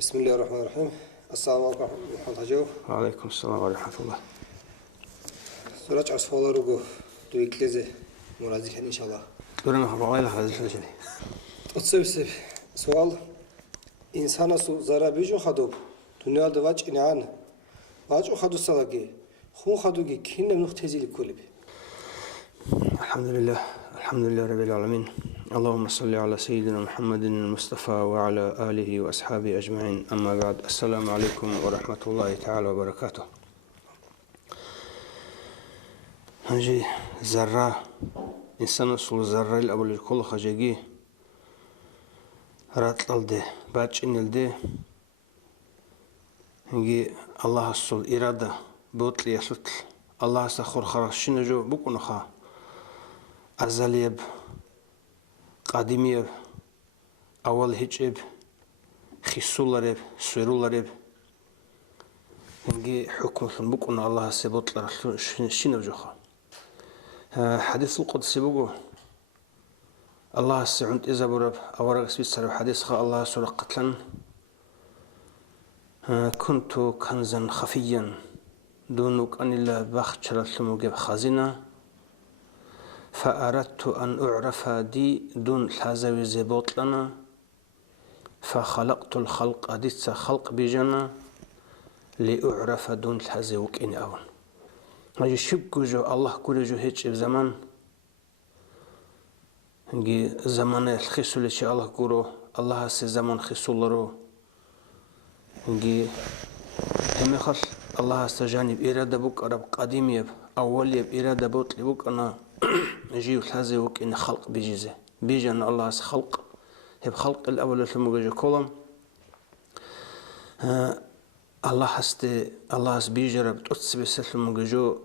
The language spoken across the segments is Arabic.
بسم الله الرحمن الرحيم. السلام عليكم ورحمة الله. وعليكم السلام ورحمة الله. سورة أسفل رجو دويكليزة مرازي إن شاء الله. دورنا هبوي له هذا الشيء. أتصل سؤال إنسان زرا بيجو خدوب دنيا دواج إنعان واجو خدو سلاجي خون خدوجي كين نختزي الكل. الحمد لله رب العالمين. اللهم صل على سيدنا محمد المصطفى وعلى آله وأصحابه أجمعين. أما بعد، السلام عليكم ورحمة الله تعالى وبركاته. هنجي ذرة إنسان صل ذرة الأول الكل خجيجي راتل ده باجين الده هنجي الله صل إرادة بوتلي يسوتل الله سخر خرشين جو بكونخا أزليب قديميب أول هجب خيسولارب سيرولارب هنجي حكم بكون الله سبوتلر شنو جوخا حديث القدس بقول الله سعند إذا برب أورق سبيسر حديث خا الله سورة قتلا كنت كنزا خفيا دونك أن الله بخشر ثموجب خزينة فأردت أن أعرف دي دون الحزاوي زبوط لنا فخلقت الخلق أديت خلق بجنا لأعرف دون الحزاوك إن أون هاي شبكو جو الله كل جو هيك بزمان هنجي زمان الخسول شيء الله كورو الله سي زمان خسول رو هنجي هم خل الله استجانب إرادة بوك أرب قديم يب أول يب إرادة بوت لبوك أنا جيو الحزاوك إن خلق بيجيزه بيجن الله خلق هب خلق الأول ثم جو كولم الله هست الله هست بيجرب تقص بسلم جو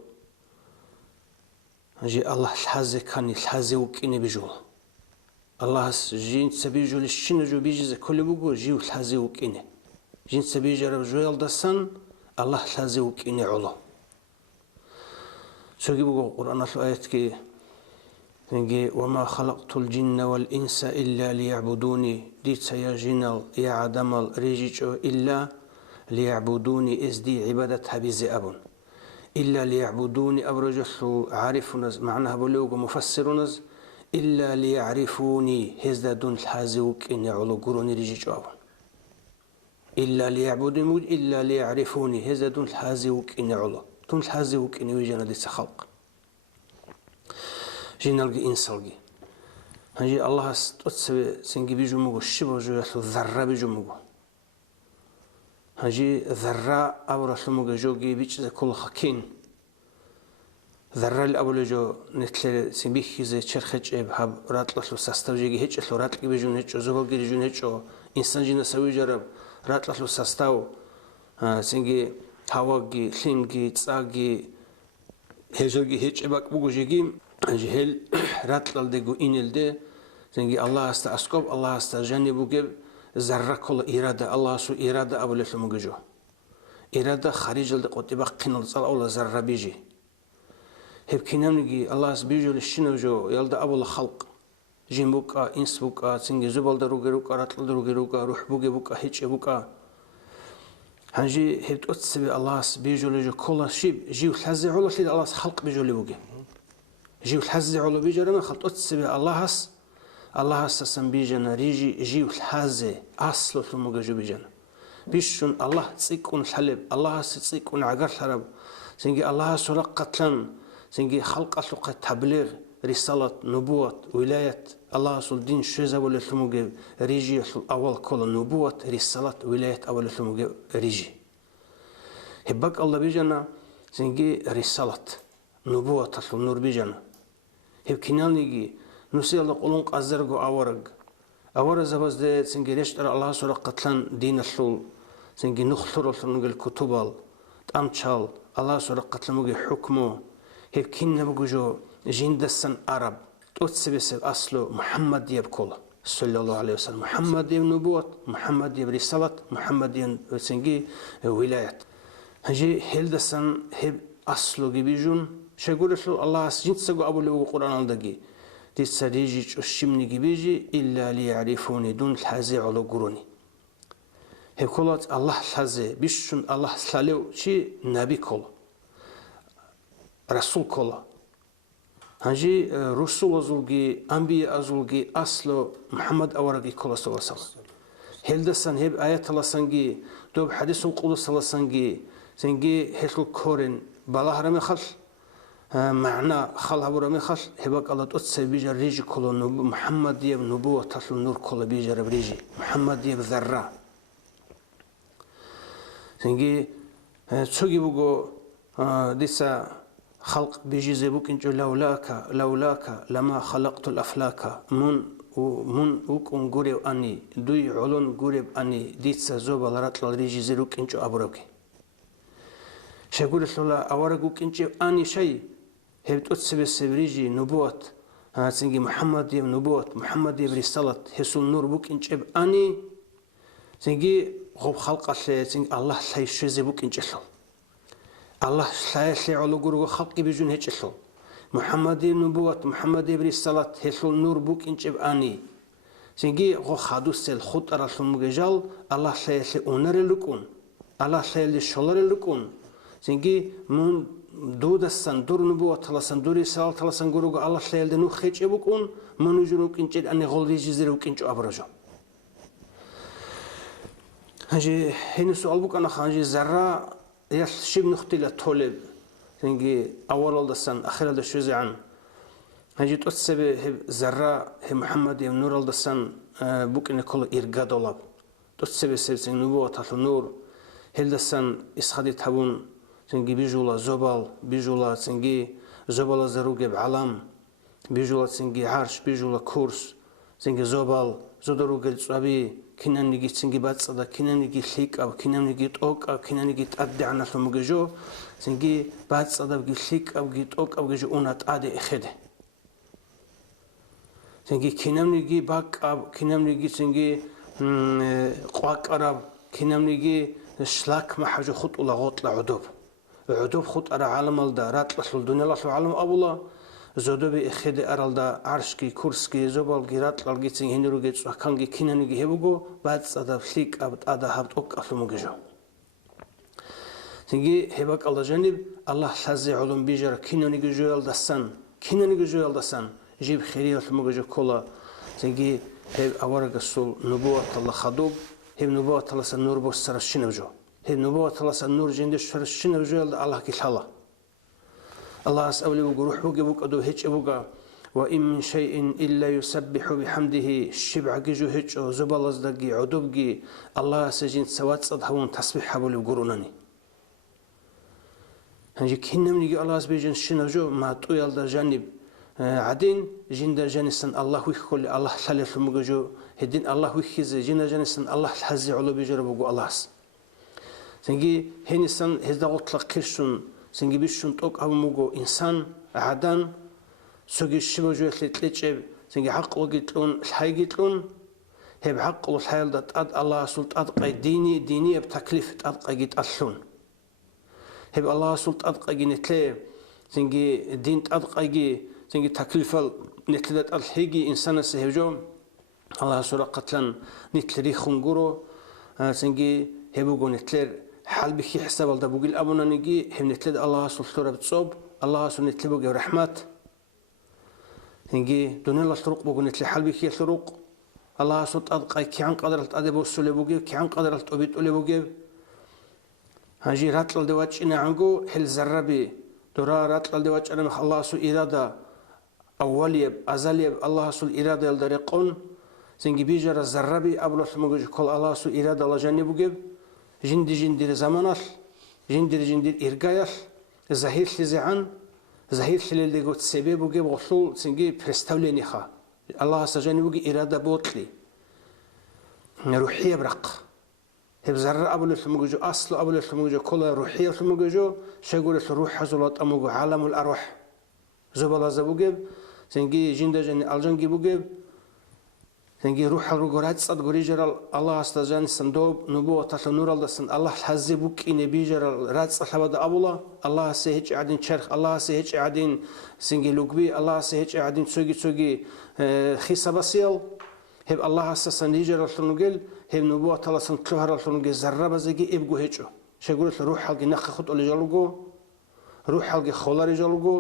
جي الله الحزة كان الحزة وكيني بيجول الله هست جين سبيجول الشين جو بيجز كل بقول جيو الحزة وكيني جين سبيجرب جو يلدسن الله الحزة وكيني علا سوى بقول قرآن الآيات كي نجي وما خلقت الجن والإنس إلا ليعبدوني ديت سيجينال يا عدمال ريجيجو إلا ليعبدوني إزدي عبادة حبيز أبون إلا ليعبدوني أبرجسو عارفونز معناها بلوغ مفسرونز إلا ليعرفوني هزدا دون الحازوك إن يعلو قروني ريجيجو أبون إلا ليعبدوني إلا ليعرفوني هزدا دون الحازوك إن يعلو دون الحازوك إن يوجنا ديس خلق جينالجي إنسالجي هنجي الله استوتسب سنجي بيجو مغو الشبه جو يثو ذرة بيجو مغو هنجي ذرة أورا ثمغو جوجي بيجز كل خكين ذرة الأول جو نتل سنبيخي زي چرخج إبهاب راتلسو سستوجيجي هيج أثو راتلقي بيجو نهيجو زوغلقي بيجو نهيجو إنسان جينا سوي جرب راتلسو سستاو سنجي هواجي ثينجي تساجي هيجوجي هيج إباك بوغو جيجي جهل راتل دعو إنيل ده زنجي الله است أسكوب الله است جانب وجب ذرة كل إرادة الله سو إرادة أبو لفل مججو إرادة خارج الدقوت يبقى قنال صل أول ذرة بيجي هب كنا نجي الله است بيجو للشنو جو يلد أبو الخلق جيم بوكا إنس بوكا زنجي زبال دروجروكا راتل دروجروكا روح بوجي بوكا هيج بوكا هنجي هب تقصي الله است بيجو لجو كل شيء جيو حزة على شيء الله خلق بيجو لبوجي جيو الحزة على بيجرنا خلط أتسبي الله هس سن بيجنا ريجي جيو الحزة أصله ثم جو بيجنا بيشون الله تسيكون الحلب الله تسيكون عقر الحرب سنجي الله سرق قتلن سنجي خلق أسلق تبليغ رسالة نبوة ولاية الله سل دين شيزا ولا ثم ريجي أول كل نبوة رسالة ولاية أول ثم ريجي هبك الله بيجنا سنجي رسالة نبوة تصل نور بيجنا هب كنالنيجي نسي الله قلون قزرجو أورج زبز ده سنجريش ترى الله سرق قتلن دين الثول سنجي نخطر الثنجل كتبال تأمشال الله سرق قتل مجي حكمه هب كنا بجو جندسن عرب تتسبسب أصله محمد يبكل صلى الله عليه وسلم محمد يب نبوة محمد يب رسالة محمد يب سنجي ولاية هجي هلدسن هب أصله جبيجون شغل الله سجنت سجوا أبو له القرآن الدقي تسريج الشمن جبيجي إلا ليعرفوني دون الحزي على قروني هب كلات الله حزه بيشون الله سلالو شي نبي كل رسول كل هنجي رسول أزولجي أنبياء أزولجي أصله محمد أورجي كل صلى الله عليه وسلم هلدسن هب آيات الله سنجي دوب حديث القدس الله سنجي سنجي هل كورن بالله رمخل معنى خلها برمخل هبك الله تسبي بيجر ريجي كل محمد يب نبوة تطل نور كل بيجر بريجي محمد يب ذرة سنجي تسوقي بقو ديسا خلق بيجي زبوك انجو لولاك لما خلقت الأفلاك من وكم غوريب أني دوي علون غوريب أني ديتسا زوبا لراتل ريجي زروك انجو أبروكي شاقول الله أورقوك انجو أني شيء هبت أتسبي سبريجي نبوت سنجي محمد يب نبوت محمد يب رسالة هسول نور بوك انجو أني سنجي غوب خلق الله سيشي زبوك انجو الله سيشي على غورو خلقي بجون هيجلو محمد نبوة محمد برسالة هسول نور بوك انجب أني سنجي غو خادوس سيل خود أرسل مجال الله سيشي أونر لكون الله سيشي شولر لكون سنجي من دود السندور نبوة تلاسن دور رسالة تلاسن غورو الله سيشي نو خيج بكون من جنوك انجب أني غولي جزيروك انجب أبرجو هنجي هنا سؤال بك أنا خانجي زرا يشيب نختلة طالب سنجي أول الدسان آخر الدشوزي عن هنجي تسبب زرا هم محمد يم نور الدسان بوك إن كل إرجاد الله تسبب سن نبوة تطل نور هل دسان إسخادي تبون سنجي بيجولا زبال بيجولا سنجي زبال زروج بعلم بيجولا سنجي عرش بيجولا كورس سنجي زبال زدروج الصبي كنا نيجي سنجي باتصدا كنا نيجي خيك أو كنا نيجي توك أو كنا نيجي تأدي عنا ثمججو سنجي باتصدا بيجي خيك أو جي توك أو جي أونات أدي إخده سنجي كنا نيجي باك أو كنا نيجي سنجي قواك أراب كنا نيجي شلاك ما حاجة خط ولا غوط عدوب خط أرى عالم الدا رات لسول الدنيا لسول عالم أبولا زودوبي إخده أرالدا عرشكي كورسكي زوبال جيرات لالجيتين هنروجيت سكانجي كينانيجي هبوجو بعد صدا فليك أبد أدا هبت أوك أفلموجو سنجي هبك الله جانب الله حزي علوم بيجر كينانيجي جوال دسان جيب خيري أفلموجو كلا سنجي هب أورق السول نبوة الله خدوب هب نبوة الله سنور بوس سرشينوجو هب نبوة الله سنور جندش سرشينوجو الله كيشلا الله أسأله وجروح وجبك أدو هيج أبوجا وإن من شيء إلا يسبح بحمده الشبع جيجو هيج أو زبال أصدقي عدوبجي الله سجين سوات صدهون تسبح حبول وجرونني هنجي كنا منيجي الله سبيجن شنوجو ما طويل دا جانب عدين جين دا جانسن الله ويخول الله ثالث المجو هدين الله ويخز جين دا جانسن الله حزي علو بيجربو الله سنجي هنسن هذا قطلق كرشون سنجي بيشون توك أو موجو إنسان عدن سوجي الشبوجو تلتلتشب سنجي حق وجتلون الحي جتلون هب حق والحيل ده تأد الله سلط أدقى ديني بتكليف أدقى جت أصلون هب الله سلط أدقى جنتلي سنجي الدين أدقى جي سنجي تكليف نتلت الحيجي إنسان سهجوم الله سورة قتلن نتلري خنجرو سنجي هبوجو نتلر حال بخي حساب الله بقول أبونا نجي هم نتلد الله سلطورة بتصوب الله سون نتلبه جو رحمات نجي دون الله سرق بقول نتلي حال بخي سرق الله سلط أدقى كي عن قدرت أدب وصل بوجي كي عن قدرت أبيت أولي بوجي هنجي راتل دواتش إن عنجو حل زربي درا راتل دواتش أنا مخ الله سو إرادة أوليب أزليب الله سو إرادة الدريقون سنجي بيجر الزربي أبلغ مجوج كل الله سو إرادة الله جانب بوجي جندير زمانال جندير إرجايال زهير لزعان زهير اللي قلت سبب وجيب غسول سنجي برستولي نخا الله سجاني وجي إرادة بوتلي روحية برق هب زر أبو الموجو أصل أبو الموجو كل روحية الموجو شغول الروح حزولات أموجو عالم الأرواح زبال زبوجيب سنجي جندي الجنجي بوجيب سنجي روح الرجورات صد جرال الله استجان صندوق نبوة تطل نور الله سن الله حزبك إن بيجرال رات صحبة أبولا الله سهج عدين شرخ الله سهج عدين سنجي لقبي الله سهج عدين سوجي خيسة بسيل هب الله أساسا يجرال تنقل هب نبوة الله سن تلوهر الفنوجي زربة زيجي إبجو هيجو شجرة روح حلقي نخ خط اللي جالوجو روح حلقي خولار جالوجو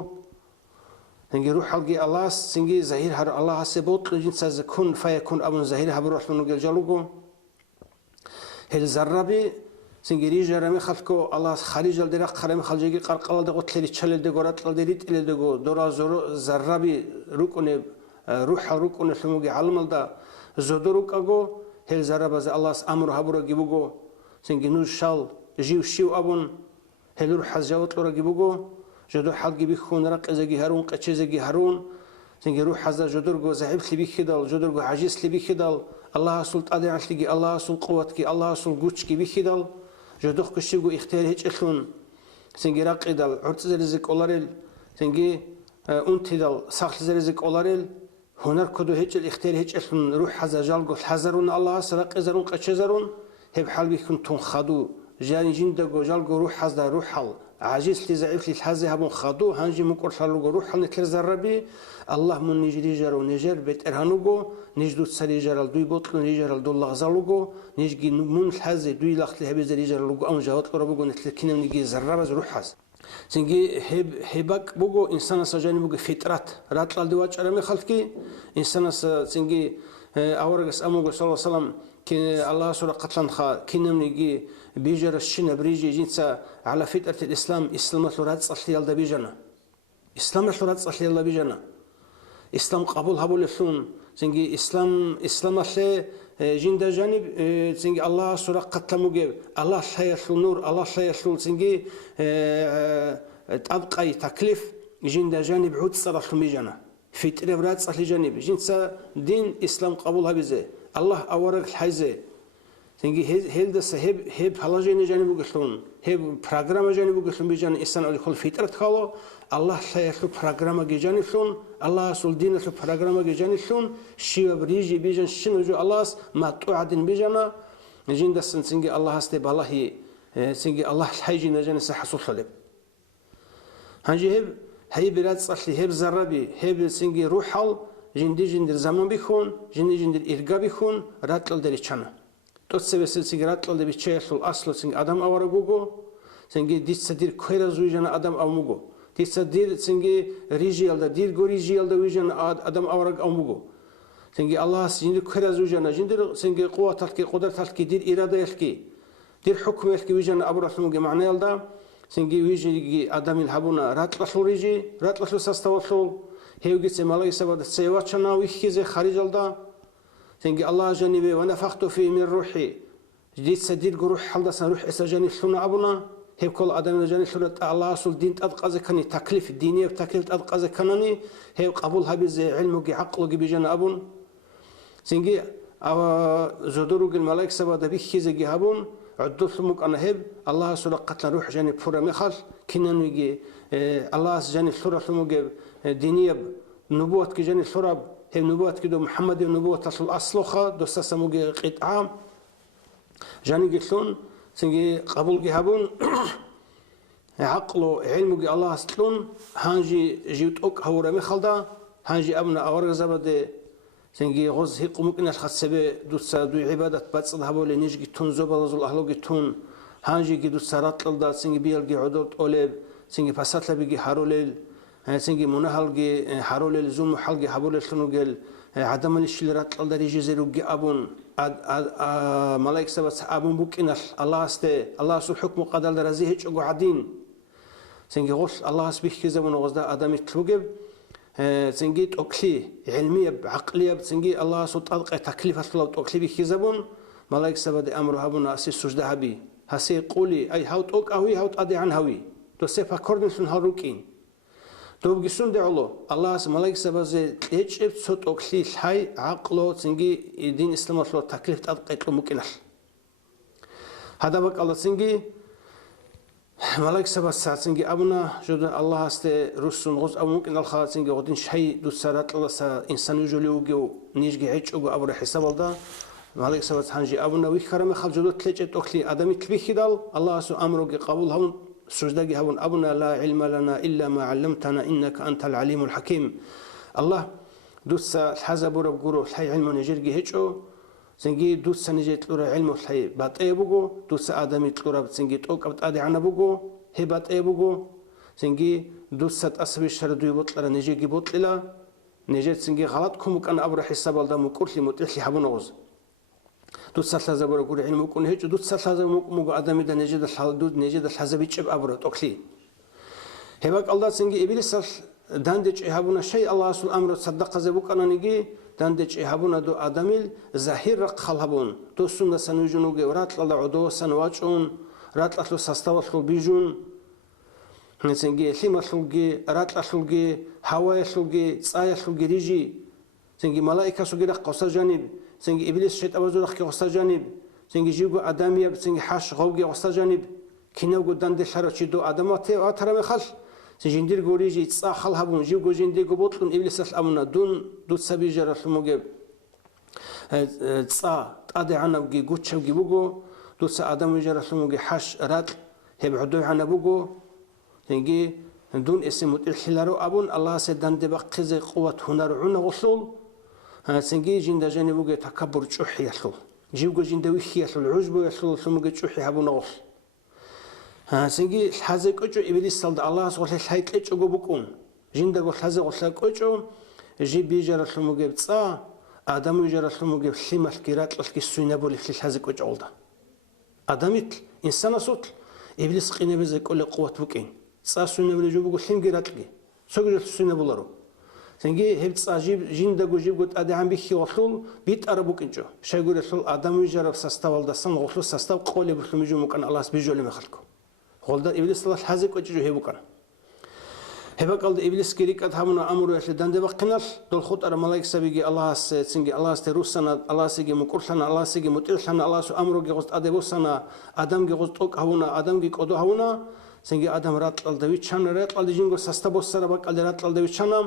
سنجي روح حلقي الله سنجي زهير هر الله سبوت لجنس از كن فيكون أبن زهير هبروح الفنوجي جالوجو هل زربي سنجي ريجا رمي خلقو الله خارج الدرق خرم خلجي قرقل دغو تلي تشل دغو راتل دريت إلى دغو دورا زورو زربي ركن روح ركن الفنوجي علم الدا زودروك أجو هل زربة الله أمر هبرو جيبوجو سنجي نوش شال جيو شيو أبون هل روح حزجوت لورا جيبوجو جدو حلق بيخون رق زجي هارون قتش زجي هارون سنجي روح حزا جدرجو زعيب لبي خدال جدرجو عجيز لبي خدال الله سلط أدي عشلقي الله سل قوتك الله سل جوتشك بي خدال جدوخ كشيجو اختيار هيج إخلون سنجي رق إدال عرت زرزك أولاريل سنجي أنت دال سخل زرزك أولاريل هنر كدو هيج الاختيار هيج إخلون روح حزا جالجو حزرون الله سرق زرون قتش زرون هب حال بيكون تنخدو جاني جندقو جالجو روح حزا روح حل عجيز لي زعيف لي الحزة هبون خدو هنجي مكور حلوجو روح حل نكر زربي الله من نجري جرو نجر بيت إرهانوجو نجدو تسري جرال دوي بطل نجرال دو لغزالوجو نجي من الحزة دوي لخت لي هبي زري جرالوجو أم جوات لربوجو نتلكينا نجي زربة روح حز سنجي هبك بوجو إنسان سجاني بوجو فطرات راتل الدواج أرمي خلقي إنسان سنجي أورجس أموجو صلى الله عليه وسلم كي الله سورة قتلن خا كنا نجي بيجر الشنا بريجي جنسا على فطرة الإسلام إسلام ثلاث صلي الله بيجنا إسلام ثلاث صلي الله بيجنا إسلام قبول هبول الثون سنجي إسلام الله جند جانب سنجي الله سورة قتل مجيب الله خير نور الله خير سنجي تبقى تكليف جند جانب عود صرف بيجنا فطرة ثلاث صلي جانب جنسا دين إسلام قبول هبزه الله أورك الحيزة سنجي هيلدس هب حلاجين جانب وقتلون هب برنامج جانب وقتلون بيجان إنسان اللي كل فطرة خالو الله خير برنامج جانب لون الله سول دين له برنامج جانب لون شيء بريجي بيجان شنو جو الله ما توعدين بيجانا جين دس سنجي الله هستي بالله سنجي الله الحيجي نجان سحصل خلب هنجي هب هي بلاد صلي هب زربي هب سنجي روحال جندر زمان بيخون جندر إرجع بيخون راتل دري چنا توت سبسل سنجي راتل دري بيشيل أصله سنجي آدم أورجوجو سنجي ديت سدير كيرا زوجنا آدم أموجو ديت سدير سنجي ريجيال دا دير غوريجيال دا ويجنا آدم أورج أموجو سنجي الله سنجي كيرا زوجنا جندر سنجي قوة تلك قدرة تلك دير إرادة تلك دير حكم تلك ويجنا أبرح مجمع معناه يلدا سنجي ويجي آدم الحبونا راتل ريجي راتل سستوصل هيوجس ملاك سبب سيواتشنا ويخيز خارج الدا سنجي الله جانبي ونفخت فيه من روحي جديد سديد روح حلدا سنروح إسجاني سلنا أبونا هيب كل آدم جاني سلنا الله أصل دين أدق زكاني تكليف الدينية وتكليف أدق زكانني هيب قبول هبز علمك عقلك بيجان أبون سنجي زدروج الملاك سبب بيخيز جهابون عدو ثمك أنا هيب الله أصل قتل روح جاني بفور مخال كنا نيجي الله جاني سورة ثمك دينية نبوة كجاني ثراب هي نبوة كده محمد نبوة الأصلخة دوستا سموجي قطعة جاني قتلون سنجي قبول جهابون عقله علمه الله استلون هانجي جيوت أوك هورا مخلدا هانجي أبنا أورج زبده سنجي غز هي قمكنا الخسبة دوستا دو عبادة بتصد هبولي نيجي تون زبل زول أهلوجي تون هانجي دوستا راتل دا سنجي بيلجي عدود أولب سنجي فساتلا بيجي هاروليل سنجي مناهلجي حرول الزوم حلجي حبول الشنوجل عدم الشلرات الله يجزيروجي أبون ملاك سبت أبون بوكينال الله الله سو حكم قدر درزيه هيك قاعدين سنجي غش الله سبيح كذا ونغزدا آدم يتلوجب سنجي تأكلي علمية بعقلية سنجي الله سو تطبق تكليف الله تأكلي بكذا بون ملاك سبت أمره أبون أسيس سجده هبي هسي قولي أي هاوت أوك أوي هاوت أدي عن هوي تسيف كوردن سن هاروكين توب جسون دعوه الله ملاك سبز هيج صوت أكلي الحي عقله سنجي دين إسلام الله تكليف تطبق له ممكن هذا بق الله سنجي ملاك سبز سنجي أبونا جد الله است رسول غز أو ممكن الخاص سنجي غدين شيء دوسرات الله إنسان يجولي وجو نيجي هيج أو أبو حساب الله ملاك سبز هنجي أبونا ويخرم خال جدود تلجت أكلي آدمي تبيه دال الله سو أمره قبول هون سجدك هون أبونا لا علم لنا إلا ما علمتنا إنك أنت العليم الحكيم الله دوس الحزب ورب جرو الحي علم نجرجي هيجو سنجي دوس سنجي تلورا علم وحي باتيبوغو دوس آدمي تلورا سنجي توك أبتادي عنبوغو هي باتيبوغو سنجي دوس ست أسبي شردوي بطلرا نجي بطللا نجي سنجي غلط كمك أنا أبرا حساب الدا مكورلي متلحي حبونغوز دوس سلازا برا كوري علم وكون هيج دوس سلازا مكو آدمي دا نجي دا الحالدود نجي دا الحزبي تشب أبرا توكلي هباك الله سنجي إبليس داندج إهابونا شيء الله سول أمر صدق زبوك أنا نجي داندج إهابونا دو آدميل زهير رق خلهبون دو سنة سنوجنوجي ورات الله عدو سنواجون رات الله سستوى بيجون سنجي ثيم سلجي رات سلجي هواء سلجي صايا سلجي ريجي سنجي ملائكة سلجي رق قصة جانب سنجي إبليس شيء أبوزو رق قصة جانب سنجي جيجو آدمية سنجي حاش غوجي قصة جانب كينوجو داندج شرچي دو آدمات أترى مخال سجندير غوريجي تصاخل هبون جيو غوجندي غبوطلن إبليس الأمنا دون سبيجر الموجب تصا تادي عنا بجي غوتشو جيبوغو دوس آدم يجر الموجب حش رات هب عدو عنا بوغو تنجي دون اسم الحلارو أبون الله سدان دبق زي قوة هنر عنا وصول سنجي جندا جانبوغي تكبر جوحي يحصل جيو غوجندي ويخي يحصل عجبو يحصل الموجب جوحي هبون وصل سنجي حزق أجو إبليس صلد الله سوى الحيط أجو بكون جندا قول حزق وساق أجو جي بيجر الموجب تصا آدم يجر الموجب حلم الكيرات لكي السوينة بولي في الحزق أجو ده آدميت إنسان صوت إبليس قينا بزي كل قوة بكين تصا السوينة بولي جو بقول حلم كيرات لكي سوق السوينة بولارو سنجي هب تصا جيب جندا قول جيب قلت آدم بيخي وصول بيت أربوك إنجو شاي قول رسول آدم يجر سستوى الدسان وصول سستوى قولي بخلم يجو مكان الله سبيجو لما خلقه غولدا إبليس الله حزق وجهه هبوكان هبك قال إبليس كريك أتهمنا أمره يحلدان ده بقنر دول خط أر ملاك سبيجي الله سنجي الله استروسنا الله سيجي مكورسنا الله سيجي متلسنا الله سو أمره جوست أدبوسنا آدم جوست أوك هونا آدم جي قدو هونا سنجي آدم رات الدويت شان رات الدجينجو سستبوس سر بق الدرات الدويت شانم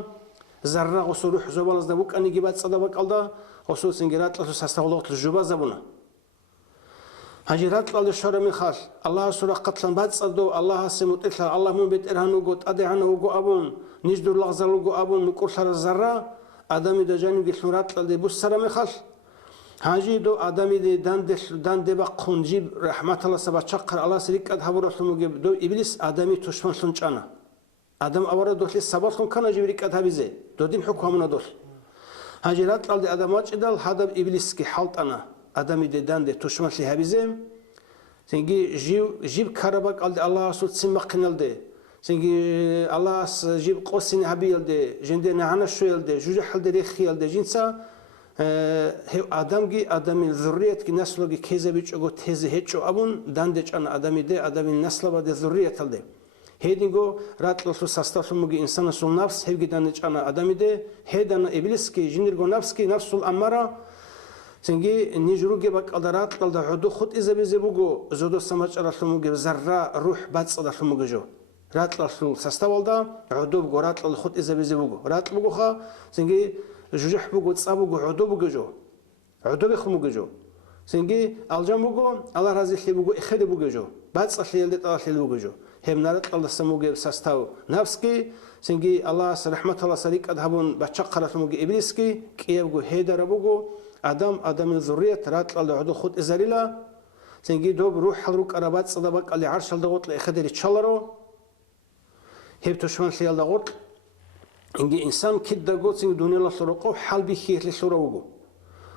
زرع وصروح زبالز دبوك أني جبت صدا بق الدا وصول سنجي رات سستولوت الجبا زبونا هجرات الله شر من خال الله سورة قتلا بعد صدو الله سموت إثلا الله من بيت إرهانو قط أدعنا وجو أبون نجدر لغزل وجو أبون مكور شر الزرع آدمي دجاني جسورات الله بوس سر من خال هاجي دو آدمي دان بقون جيب رحمة الله سبع شقر الله سريك أدهب رسول مجيب دو إبليس آدمي تشمن سنجانا آدم أورا دوسلي سبع سن كنا جبريك أدهب زي دو دين حكمنا دول هجرات الله آدمات إدال هذا إبليس كي حالت أنا آدمی دیدن ده توشمن لی هبیزم سنگی جیب کارباک aldı Allah سوت سیمق کنال ده سنگی الله جیب قوسین هبیل ده جنده نعنا شویل ده جوجه حل ده ریخیل ده جنسا آدمی ذریت کی نسل کی کیزه بیچ اگو تیزه هیچو ابون دانده چان آدمی ده آدمی نسل با ده ذریت هل ده هیدینگو رات لسو ساستاسو مگی انسان سول نفس هیگی دانده چان آدمی ده هیدان ابلیس کی جنرگو نفس کی نفس سول امارا سنجي نيجروجي بق قدرات قلد عدو خد إذا بيزبوجو زودو سماج رسموجي زرع روح بات صدر رسموجو رات لسول سستوالدا عدو بقرات قلد خد إذا بيزبوجو رات بوجو خا سنجي جوجح بوجو تصابوجو عدو بوجو عدو بخموجو سنجي الجام بوجو الله رازي خي بوجو إخد بوجو بات صحيح ده طال خيل بوجو هم نارت قلد سموجي سستاو نفسكي سنجي الله رحمة الله سريك أذهبون بتشقر رسموجي إبليسكي كيبوجو هيدا بوجو آدم الذرية رات الله عدو خد إزاريلا سنجي دوب روح حلروك أربات صدبك اللي عرش الدغوت لإخدر يتشالرو هيب تشمن خيال دغوت إنجي إنسان كد دغوت سنجي دوني الله سرقو حال بيخيه لسروغو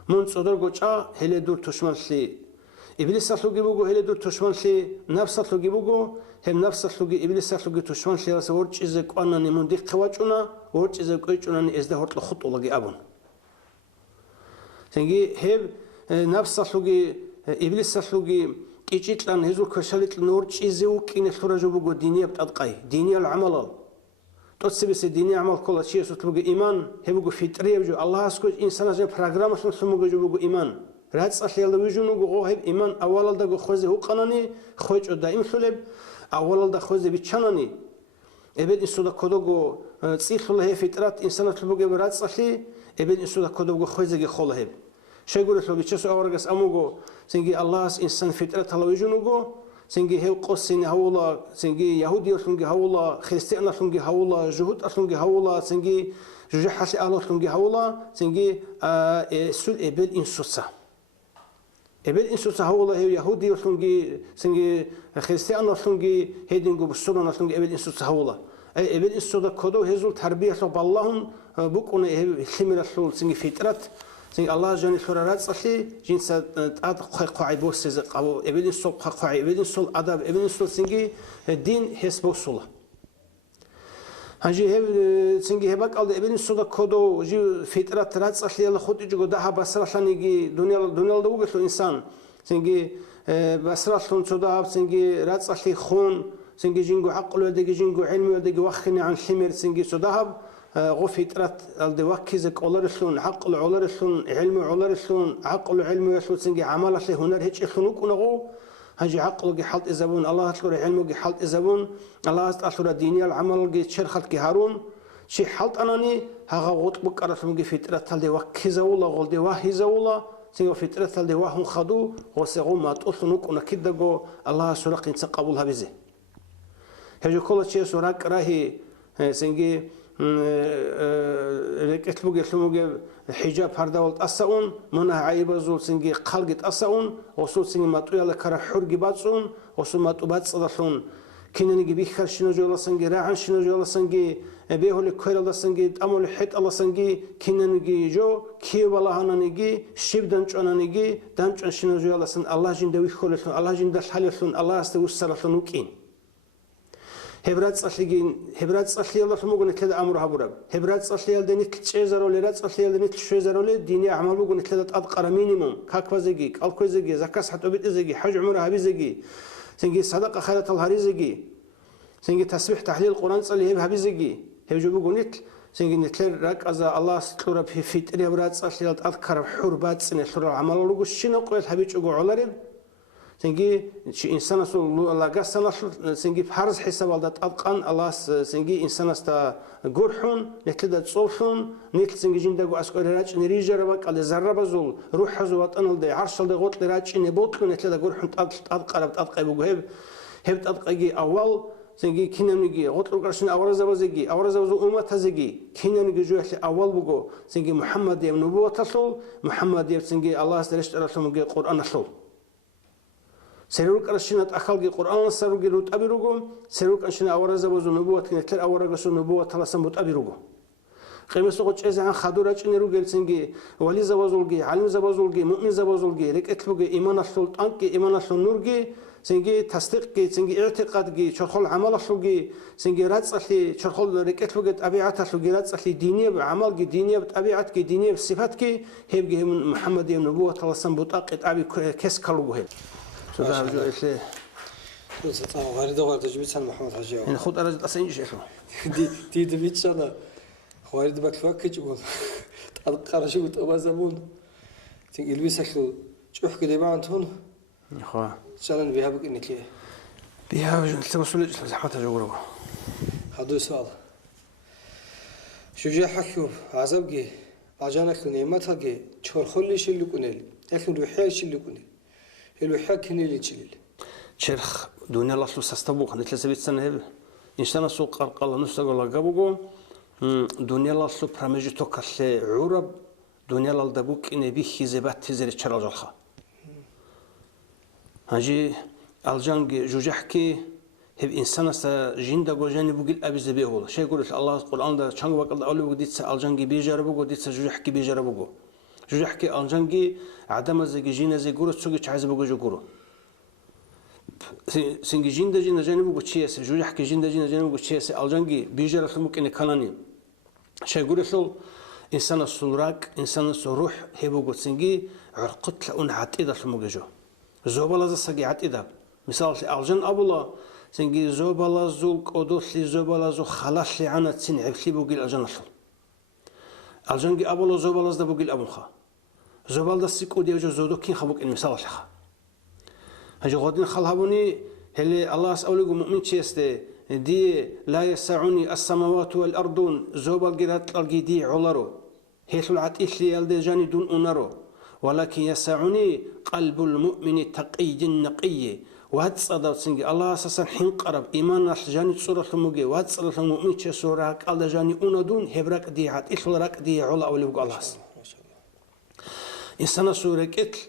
من صدر قوچا هلي دور تشمن خي إبليس سلوغي بوغو هلي دور تشمن خي نفس سلوغي بوغو هم نفس سلوغي إبليس سلوغي تشمن خي راسه ورچ إزك أنا نمون ديق قواچونا ورچ إزك قوچونا إزدهورت لخط ولغي أبون سنجي هب نفس سلوغي إبليس سلوغي كيجيتلان هزو كشالت نور تشيزو كين الفرجو بوغو دينية بتدقاي دينية العمل توتسبس دينية عمل كل شيء سلوغي إيمان هبوغو فيتريه بجو الله اسكوج إنسان جن برنامج سلوغو جو بوغو إيمان رات صحيح لو يجونو جو هب إيمان أول دا جو خوزه هو قانوني خوج دائم سلب أول دا خوزه بيتشانني إبن إنسودا كودوغو تصيح الله فيترات إنسان سلوغو برات صحيح ابن إنسودا كودوغو خوزه خاله شيء يقول لك بيشوف أورجس أموجو سنجي الله إنسان فطرة الله يجونوجو سنجي هو قصين هولا سنجي يهودي سنجي هولا خريستيان سنجي هولا جهود سنجي هولا سنجي جوجح حسي الله سنجي هولا سنجي سول ابن إنسوسا эбел инсу сахаула хев яхуди олунги синги христиан олунги хедингу бусурун олунги эбел инсу сахаула эбел инсу да кодо хезул тарбияло баллахун букуна химираллул синги фитрат синги аллах жани сурарат сахи жинса ад қай босез қабу эбел инсу қай эбел инсу адаб эбел инсу синги дин хесбосула هنجي هب سنجي هبك على ابن السودا كودو جي فترة تراتس أخلي الله خد يجو ده بسرعة عشان يجي دنيا دوغة الإنسان سنجي بسرعة عشان سودا سنجي راتس أخلي خون سنجي جينجو عقل ودقي جينجو علم ودقي وخني عن حمر سنجي سودا غو فترة على وكيزك على رسلون عقل على رسلون علم على رسلون عقل علم يسلون سنجي عمل أخلي هنر هيك يخنوك ونغو هنجي عقل جي حلت إزبون الله أشلور علمه جي حلت إزبون الله أشلور ديني العمل جي شرخت جي هارون شي حلت أناني هغا غوط بك أرسلون جي فترة تلدي وكيزولا غولدي واهيزولا سيغو فترة تلدي واهن خدو غوسيغو ما تأثنوك ونكدقو الله أشلور قينسا قبولها بزي هجو كل شيء سوراك راهي سنجي ركتلو جي سلمو حجاب هردا ولت أساون منها عيبة زول سنجي خلقت أساون وصول سنجي ماتويا لكرا حرقي باتسون وصول ماتوبات صدفون كنا نجي بيخر شنو جولا سنجي راعن شنو جولا سنجي بيهو لكويل الله سنجي تأمو لحيت الله سنجي كنا نجي جو كي والله هنا نجي شيب دانش أنا نجي دانش أن شنو جولا سن الله جند ويخول لسون الله جند حليسون الله استوسر لسون وكين هبرات صلي الله سمو قلت لها أمرها برب هبرات صلي الله دنيت تشيزر ولا رات صلي الله دنيت تشيزر ولا ديني أعمال قلت لها أدقر مينيموم كاكوا زجي كالكوا زجي زكاة حتى بيت زجي حج عمرها بزجي سنجي صدقة خيرة الهاري زجي سنجي تسبيح تحليل القرآن صلي هبها بزجي هبجو قلت سنجي نتلر راك أذا الله ستلورا في فيتري هبرات صلي الله أذكر حربات سنة سورة العمل ولقوا شنو قلت حبيج أقول على سنجي شيء إنسان سول الله قصنا سنجي بحرز حساب الله أتقن الله سنجي إنسان استا جرحون نتلد تصوفون نتل سنجي جندا جو أسكر راج نريجر بق على زرب زول روح زوات أنا لدي عرش لدي غوت لراج نبوتلو نتلد جرحون أتقرب بجهب هبت أتقجي أول سنجي كنا نجي غوت لقرشين أورز وزجي أورز وزو أمة تزجي كنا نجي جوه أول بجو سنجي محمد يم نبوة تصل محمد يم سنجي الله استرشت رسول مجي قرآن تصل سيروك أرشينات أخلق القرآن سيروك روت أبيروجو سيروك أرشينا أورز وزو نبوة كنتر أورز نبوة ثلاثة موت أبيروجو قيمة سقط إذا عن خدورة نيروجي سنجي ولي زوازولجي علم زوازولجي مؤمن زوازولجي رك أتلوجي إيمان السلطان كي إيمان النورجي سنجي تصديق كي سنجي اعتقاد كي شرخل عمل السلوجي سنجي راتس أخلي شرخل رك أتلوجي طبيعة السلوجي راتس أخلي دينية بعمل كي دينية بطبيعة كي دينية بصفات كي هيبجي من محمد يم نبوة ثلاثة موت أبي كيس كلوجه سوداء جو إسلام. غاريدو غارد تجيب سان محمد حجي. إن خود أراد أصلا يجي شو. دي تبيت شنا. غاريد بكفاك كجبون. تأذكر شو تأبازمون. تين إلبس أكلو. شوف كده ما أنتون. خا. شلون بيهابك إنك ليه. بيهاب جو تمسؤول زحمة جوجرو. هذا سؤال. شجاع حكيو عذابجي. عجانك نعمتها شرخلي شلو كنيل. لكن روحي شلو كنيل. الوحيد كني اللي تشيل. شرخ دنيا الله سو سستبوق نتلسى بيت سنة هب. إنسان سوق قال نفسه قال جابوجو دنيا الله سو برامج توكل عرب دنيا الله دبوك إن بيه خزبات تزر تشرج الخا. هجي الجنگ جوجحكي هب إنسان س جند جوجاني بقول أبي زبيه هو. شيء يقول الله القرآن ده شنو بقول أولي بقول ديت الجنگ بيجربوجو ديت جوجحكي بيجربوجو. جوجحكي الجنگي عدم زي جينا زي جورو تسوق تعز بقول جورو سنجي جين ده جينا جاني بقول شيء جوجحكي جين ده جينا جاني بقول شيء الجنگي بيجر ممكن كلاني شيء يقول له إنسان السلراك إنسان الروح هي بقول سنجي عرقت لأن عتيدة الموجو زوبلا زسقي عتيدة مثال الجن أبولا سنجي زوبلا زوك أدوس لي زوبلا زو خلاص لي عنا تسين عبسي بقول الجن الجنگي أبولا زوبلا زد بقول أبوخا زوبال دستيك ودي وجو زودو كين خبوك المثال الحق هجو غادين خلهبوني هل الله أسألكم مؤمن شيء دي لا يسعني السماوات والأرضون زوبال جرات الجدي علرو هيث العتيش لي الدجاني دون أنرو ولكن يسعني قلب المؤمن التقي النقي وهاد صدق سنجي الله أساسا حين قرب إيمان الجاني صورة الموجي وهاد صدق المؤمن شيء صورة الدجاني أندون هبرك دي عتيش لرك دي علا أولي الله إنسان سورة كتل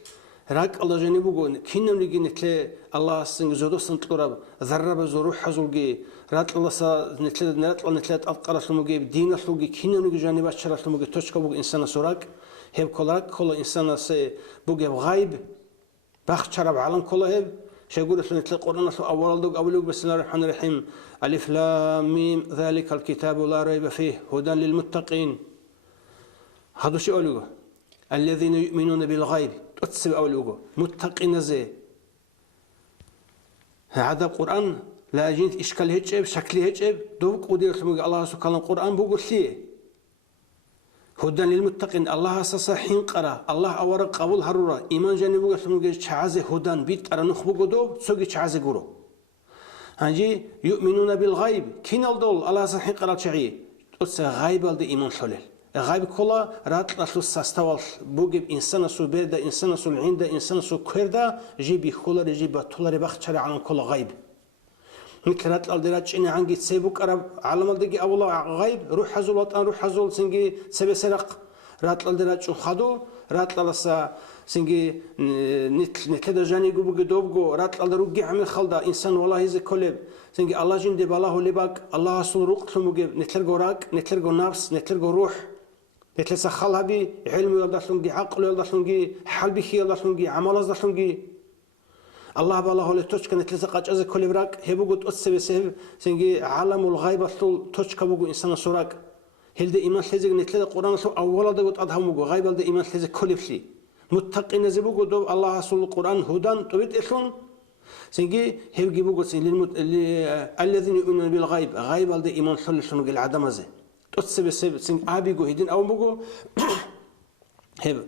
رك الله جاني بقول كنا نيجي نتلا الله سنج زودوس نتلورب ذرب زروح حزولجي رات الله سا نتلا أفكار سلموجي دين سلموجي كنا نيجي جاني باشر سلموجي تشكا بقول إنسان سورك هب كل إنسان سه بقول غايب بخشرب عالم كله هب شيقول نتلا القرآن سو أول بسم الله الرحمن الرحيم ألف لام ميم ذلك الكتاب لا ريب فيه هدى للمتقين هذا شيء أولوه الذين يؤمنون بالغيب تسب أولوه متقين زي هذا القرآن لا جنت إشكال هجب شكل هجب دوك ودير الله سبحانه القرآن بقول ليه هدى للمتقين الله أساسا حين قرأ الله أورق قبول هرورا إيمان جانبه سموجي شعازه هدى بيت أرى نخبو دو سوجي شعازه جورو هنجي يؤمنون بالغيب كين الدول الله أساسا حين قرأ شعيه تقص غيب الدي إيمان حلل غيب كلا رات لشلو ساستوال بوجب إنسان سو بيردا إنسان سو العندا إنسان سو كردا جيبي خلا رجي بطولة بخشري عن كل غيب نكرات الدرات إن عنجي تسيبك أرب علم الدقي أولا غيب روح حزول وطن روح حزول سنجي سبع سرق رات الدرات شو خدو رات لسا سنجي نتلدا جاني جوبو جدوبجو رات الدروجي عمل خلدا إنسان والله هذا كلب سنجي الله جند بالله لباك الله أصل روق ثموجب نتلقى راك نتلقى نفس نتلقى روح نتلسا خلها بي علم يلدسونجي عقل يلدسونجي حلبي يلدسونجي عمل يلدسونجي الله بالله اللي توشك نتلسا قاج أزك كل براك هبوجو تأسب سهب سنجي عالم الغيب أصل توشك بوجو إنسان سوراك هل ده إيمان لزج نتلسا القرآن سو أولا ده قط أدهم بوجو غيب ده إيمان لزج كل فلي متقين زبوجو دو الله أصل القرآن هدى تبيت إسلام سنجي هبجي بوجو سن الذين يؤمنون بالغيب غيب ده إيمان حل شنو قل عدم زي تأسب سهب سنج أبي جو هدين أو بوجو هب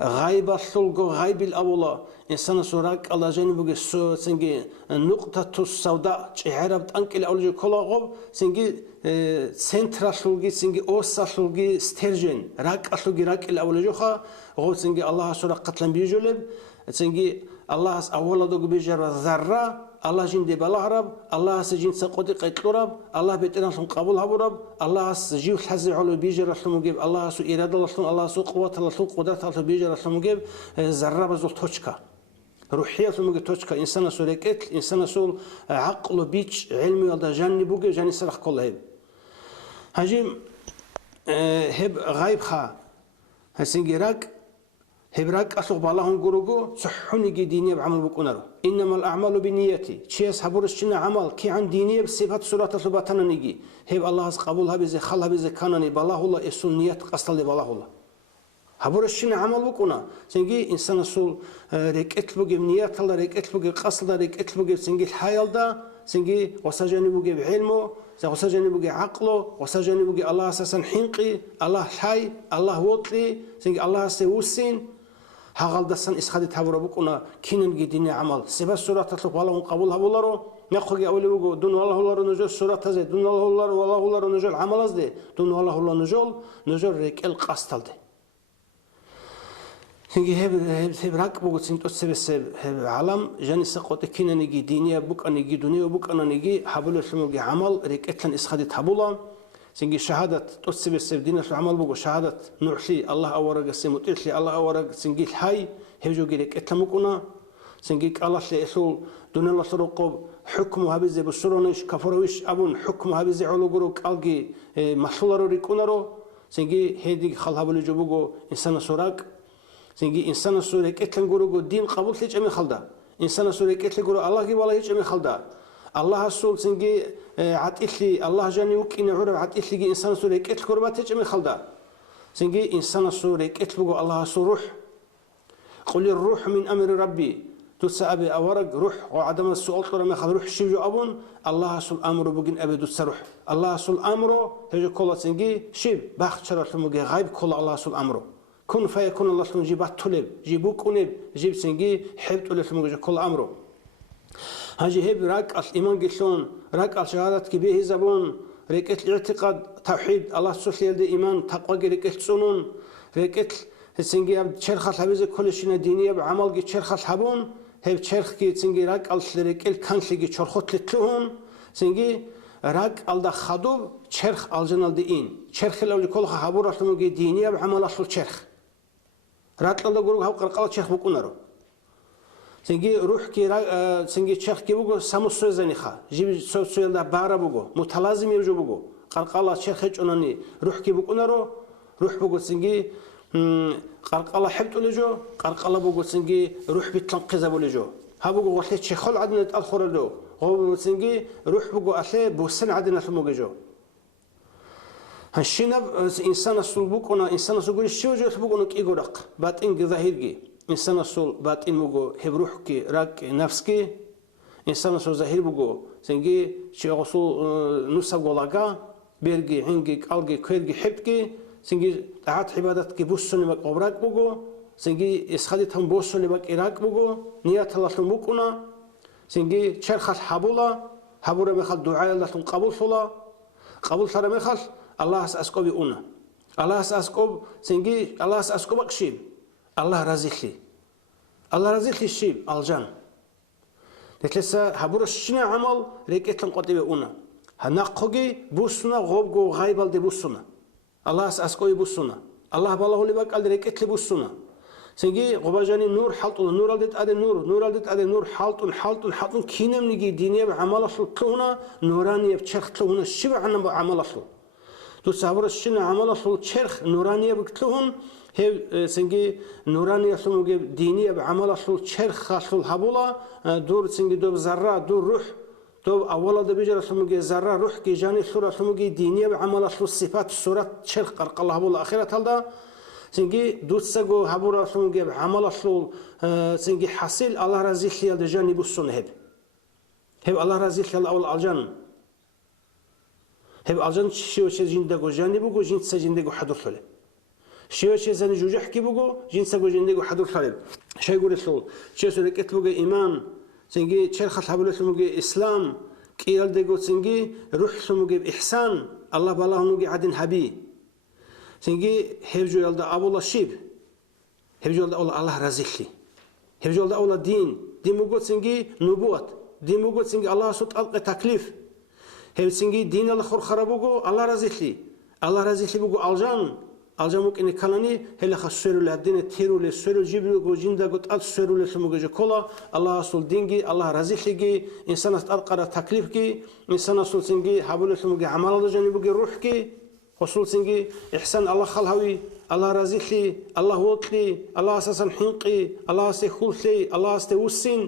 غيب الثلج غيب الأولى إنسان سوراك الله جانبه سو سنجي نقطة السوداء عرب أنكل أولج كل غب سنجي سنترا ثلجي سنجي أوسا ثلجي سترجن راك ثلجي راك الأولجوخا غب سنجي الله سوراك قتلا بيجولب سنجي الله أول دوج بيجر ذرة الله جند بالله رب الله سجين سقطي قتل رب الله بيتنا سن قبول هب رب الله سجيو حزع على بيجر سموجب الله سو إرادة الله سو قوة الله سو قدرة الله بيجر سموجب ذرة بزول توشكا روحية سموجب توشكا إنسان سو ركت إنسان سو عقل بيج علمي ولا جاني بوجي جاني سرخ كل هب هجيم هب غايب خا هسنجراك هبراك أسوق بالله جروجو صحوني دينية بعمل بكونارو إنما الأعمال بنيتي شيء حبورش شنا عمل كي عن دينية بصفات سورة صباتنا نيجي هب الله قبولها بزي خلها بزي كانني بالله الله السنيات قصد بالله الله حبورش شنا عمل بكونا سنجي إنسان سول ركعت بوجي نيات الله ركعت بوجي قصد ركعت بوجي سنجي الحياة ده سنجي وسجني بوجي بعلمه وسجني بوجي عقله وسجني بوجي الله أساسا حنقي الله حي الله وطلي سنجي الله سيوسين هاغال دسان إسخادي تابورا بكونا كينن جديني عمل سبب سورة تطلق والله قبولها بولارو نقول أولي بقول دون الله الله نجول سورة تزي دون الله الله نجول عمل أزدي دون الله الله نجول ريك القاستل دي سنجي هب راك بقول سنتو سب عالم جاني سقوط كينن جديني بك أنا جدوني وبك أنا نجي حبلو سموجي عمل ريك إتلن إسخادي تابولا سنجي شهادة تسب السبدين في العمل بقول شهادة نوحلي الله أورق السموتلي الله أورق سنجي الحي هيجو جريك إتلمكونا سنجي الله لإسول دون الله سرقب حكمه هبزي بسرونش كفرويش أبون حكمه هبزي علو جروك ألقي محصولارو ريكونارو سنجي هيدي خلها بلجو بقول إنسان سوراك سنجي إنسان سورك إتلن جروك دين قبول ليش أمي خلدا إنسان سورك إتلن جروك الله جي ولا هيش أمي خلدا الله السول سنجي عتيلي الله جاني وكين عرب عتيلي إنسان سورك إتل كربات تجمع خلدا سنجي إنسان سورك إتل بقول الله سو روح قل الروح من أمر ربي تسأبي أورق روح وعدم السؤال ترى ما خذ روح شيء أبون الله سول أمر بقين أبي دوس روح الله سول أمره هجى كل سنجي شيء بخت شرط مجي غيب كل الله سول أمره كن فيكون الله سول جيبات طلب جيبوك ونب جيب سنجي حبت ولا سمجي كل أمره هاجي هب راك الإيمان قشون راك الشهادة كبيه زبون ركت الاعتقاد توحيد الله سبحانه وتعالى إيمان تقوى ركت سنون ركت سنجي شرخ الحبيز كل شيء دينية بعمل جي شرخ الحبون هب شرخ كي سنجي راك الركل كان سنجي شرخت لتلون سنجي راك الدا خدوب شرخ الجنال دين شرخ الأول كل حبور رسمه دينية بعمل أصل شرخ راك الدا جروج هاو قرقال شرخ بكونارو Синги рухки синги черхки буго самусуезаниха жиби соцуелда бара буго муталазим евжу буго қарқала черхечунани рухки букунаро рух буго синги қарқала хептулежо қарқала буго синги рух битлан қиза болежо ها بقول وحده شخال عدنا تأخر له هو سنجي روح بقول أثله بوسن عدنا ثم جزء هالشيء إنسان الصل بقولنا إنسان الصل يقول الشيء وجه بقولنا كي يقولك باتين ظاهري إنسان الصل باتين بقول هبروح كي راك نفس كي إنسان الصل ظاهر بقول سنجي شيء الصل نص قلاقة بيرجي عنجي قلقي كيرجي حبكي سنجي عاد عبادات كي بوسن مقبرك بقول سنجي إسخادتهم بوسن مقيراك بقول نيات الله تموكنا سنجي شرخ حبولا حبورة مخال دعاء الله قبول صلا قبول صار مخال الله أسكوب يونا الله أسكوب سنجي الله أسكوب أكشيب الله رزقلي الله رزقلي الشيب الجان لكلسا حبورة شنا عمل ريكتلم قطيب يونا هنقوجي بوسنا غوبجو غايبال دي بوسنا الله أسكوب بوسنا الله بالله اللي بقى ريكتلي بوسنا سنجي غباجاني نور حلطون نور الدت أدي نور الدت أدي نور حلطون كينم نجي دينية بعمل أصل تلونا نورانية بتشرخ تلونا الشبع عنا بعمل أصل تصور الشنا عمل أصل تشرخ نورانية بتلون هي سنجي نورانية أصل مجي دينية بعمل أصل تشرخ أصل هبولا دور سنجي دور ذرة دور روح دور أولا دبيجر أصل مجي ذرة روح كي جاني صورة أصل مجي دينية بعمل أصل الصفات الصورة تشرخ قرق الله هبولا آخرة هذا سنجي دوتسجو هبورا سنجي عمل أصل سنجي حاصل الله رزق خيال دجاني بوسون هب الله رزق خيال أول الجن هب الجن شيء وشيء جندقو جاني بوجو جنس جندقو حضر خلي شيء وشيء زين جوجح كي بوجو جنس جندقو حضر خلي شيء يقول الرسول شيء سورة كتبوجي إيمان سنجي شرخ حبلو سموجي إسلام كيال دقو سنجي روح سموجي إحسان الله بالله نوجي عدن حبي سنجي هبجو يلدا أولا شيب هبجو يلدا أولا الله رزقلي هبجو يلدا أولا دين موجود سنجي نبوة دين موجود سنجي الله سوت ألقى تكليف هب سنجي دين الله خور خرابوجو الله رزقلي بوجو الجان ممكن كلاني هلا خسروا له الدين تيرو له سروا جيبوا جو جندا قط أسروا له سموجو كلا الله سول دينجي الله رزقلي إنسان ألقى تكليف كي إنسان سول سنجي حبوا سموجو عمل الله جاني بوجو روح كي وصول سنجي إحسان الله خلهوي الله رزقلي الله وطلي الله أساسا حنقي الله سيخلي الله استوسين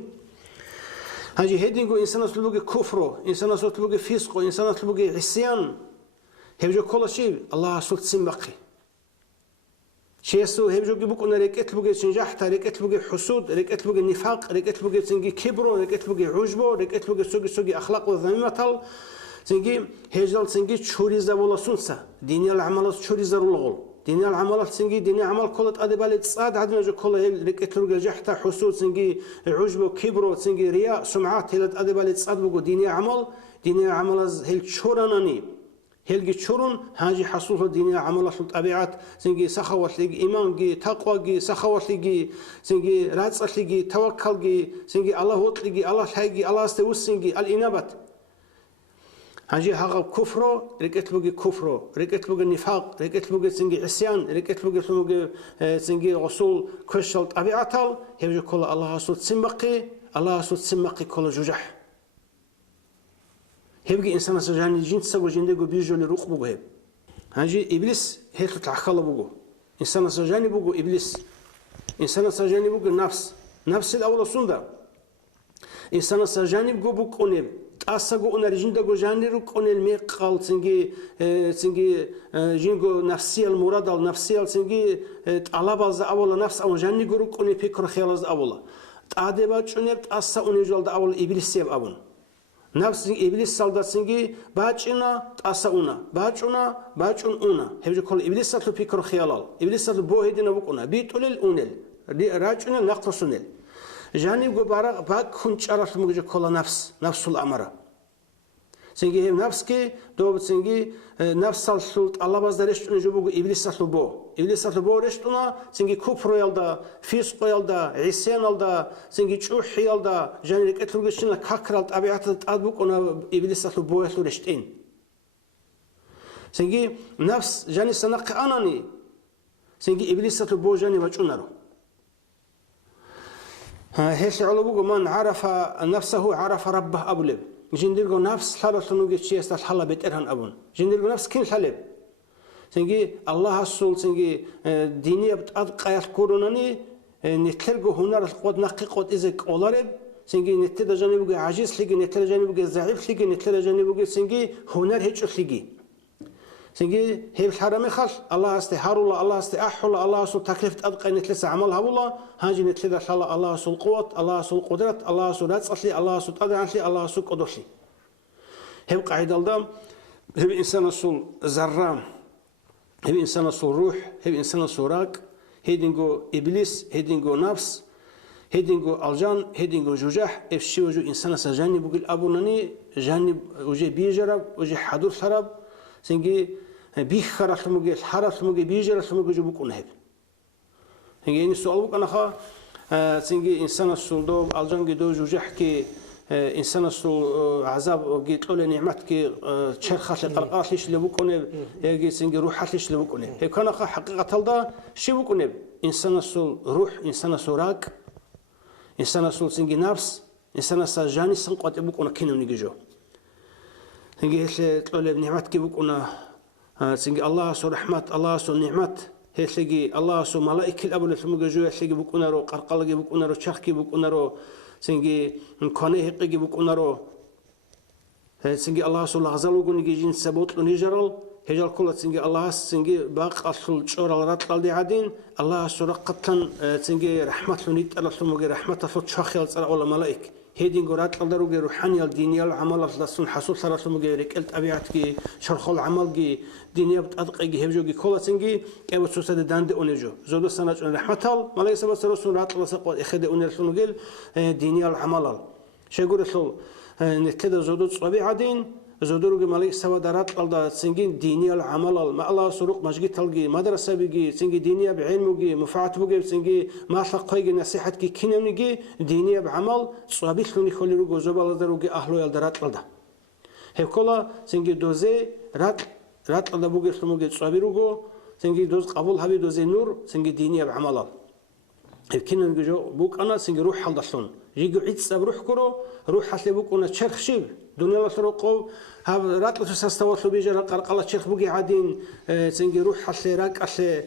هاجي هيدينجو إنسان أسلوبه كفره إنسان أسلوبه فسقه إنسان أسلوبه عصيان هيجو كل شيء الله أسلوب سمبقي شيء سو هيجو بيقولنا ريكت بوجي سنجحت ريكت بوجي حسود ريكت بوجي نفاق ريكت بوجي سنجي كبرو ريكت بوجي عجبو ريكت بوجي سوجي أخلاق وذميمة سنجي هجال سنجي شوريزا ولا سنسا ديني العمل شوريزا رولغول ديني العمل سنجي ديني عمل كلت أدبالي تصاد عدنا جو كل ركتلو جحتا حسود سنجي عجبو كبرو سنجي رياء سمعات هلت أدبالي تصاد بقو ديني عمل هل شوراناني هلجي شورون هاجي حصول ديني عمل طبيعات سنجي سخوات لي إيمان جي تقوى جي سخوات لي سنجي راتس لي توكل جي سنجي الله وطلي الله حاجي الله استوس سنجي الإنابة هاجي هاغ كفرو ركت بوجي نفاق ركت بوجي سنجي عصيان ركت بوجي سنجي رسول كشل طبيعتال هيجي كل الله رسول سمقي كل جوجح هيبقى إنسان سجاني جنس سجوا جندقو بيجوا لروق بوجو هيب هاجي إبليس هيك تلعخلا بوجو إنسان سجاني بوجو إبليس إنسان سجاني بوجو نفس الأول صندا إنسان سجاني بوجو بوكونيب أساقو أنا رجندقو جانيرو كون الميقال سنجي جينجو نفسي المراد النفسي سنجي طلب از أولا نفس أو جانيرو كون فكر خيال از أولا تعدبات شنبت أسا أنيجول دا أول إبليس يب أبون نفس إبليس سالدا سنجي باچنا أسا باچون أنا هبجو كل إبليس سالتو فكر خيالال إبليس سالتو بوهيدنا بكونا بيتولل أونل راجنا نقصونل جانب جبارة باك خنش عرف مجد كل نفس الأمر سنجي هم نفس كي دوب سنجي نفس السلط الله بازدرش نجوبو إبليس سلطو رشتنا سنجي كفر يلدا فسق يلدا عصيان يلدا سنجي شوح يلدا جانب كتلوجشنا كاكرالت أبيعت أدبوك أنا إبليس سلطو رشتين سنجي نفس جانب سنق أناني سنجي إبليس سلطو جانب وجونارو هيش علوبو من عرف نفسه عرف ربه أبلب جنديرجو نفس حالة نوجي تشيست الحلا بيترهن أبون جنديرجو نفس كل حلب سنجي الله السول سنجي دينية بتأدق يذكرونني نتلقو هنا القوة نقي قوة إزك أولارب سنجي نتلقى جانبوجي عجيز لقي نتلقى جانبوجي ضعيف لقي نتلقى جانبوجي سنجي هنر هيك لقي سنجي هي الحرام خل الله استهار الله استأحل الله سول تكلفة أدق نتلقى عملها والله هاجي نتلقى الله سول قوة الله سول قدرة الله سول رزق الله سول قدر الله سول قدر هي قاعدة الدم هي الإنسان سول زرام هي إنسان سول روح هي إنسان سوراك هي دينجو إبليس هي دينجو نفس هي دينجو الجان هي دينجو جوجح إفشي وجو إنسان سجاني بقول أبونني جاني وجي بيجرب وجي حضور خرب سنجي بيخ خرط مجي الحرط مجي بيجرب مجي جو بكون هيب سنجي إني سؤال بك أنا خا سنجي إنسان سول دو الجان جدو جوجح كي إنسان سول عذاب جيت له نعمت كي شرخة قرقاش ليش لبكونه يجي سنجي روح ليش لبكونه هي كان خا حقيقة هذا شيء بكونه إنسان سول روح إنسان سوراك إنسان سول سنجي نفس إنسان سجاني سنقط بكونه كينو نيجيجو سنجي هش له نعمت كي بكونه سنجي الله سو رحمة الله سو نعمت هي سنجي الله سو ملائكة الأب اللي سمجوا سنجي بكونه رو قرقلة بكونه رو شرخي بكونه رو سنجي كونه هقي بكونارو سنجي الله سول غزالو جوني جين سبوت لنيجرال هجال كل سنجي الله سنجي باق أصل شور الرات قلدي عادين الله سول قطن سنجي رحمة لنيت الله سمجي رحمة فوت شاخيل صار ولا ملائك هيدين جورات قدروا جي روحاني الدينية العمل لسون حصول صار سمجي ركلت أبيعت جي شرخل عمل جي دينية بتأدق جي هبجو جي كل سنجي كيف تسوسد داند أونيجو زود السنة رحمة ملائك سبب سرسون رات الله سقط إخذ أونيرسون جيل دينية العمل شو يقول رسول نتكلم زود صبي عادين زودرو جي ملائك سبب درات الله سنجي دينية العمل ما الله سروق مشجي تلقي مدرسة بيجي سنجي دينية بعلم بيجي مفاعت بيجي سنجي ما تلقي نصيحة كي كنا نيجي دينية بعمل صبي شلون يخلي رو جوزب الله درو جي أهله يلدرات الله هي كلا سنجي دوزي رات الله بيجي شلون بيجي صبي رو جو سنجي دوز قبول هبي دوزي نور سنجي دينية بعمل هي كنا نيجي جو بوك أنا سنجي روح حل دشلون يجي عيد سب روح كرو روح حسي بوك أنا شرخ شيب دنيا الله سرقوا هذا رات لتستوى بيجر قرقلة شيخ بوجي عادين سنجي روح حسي راك حسي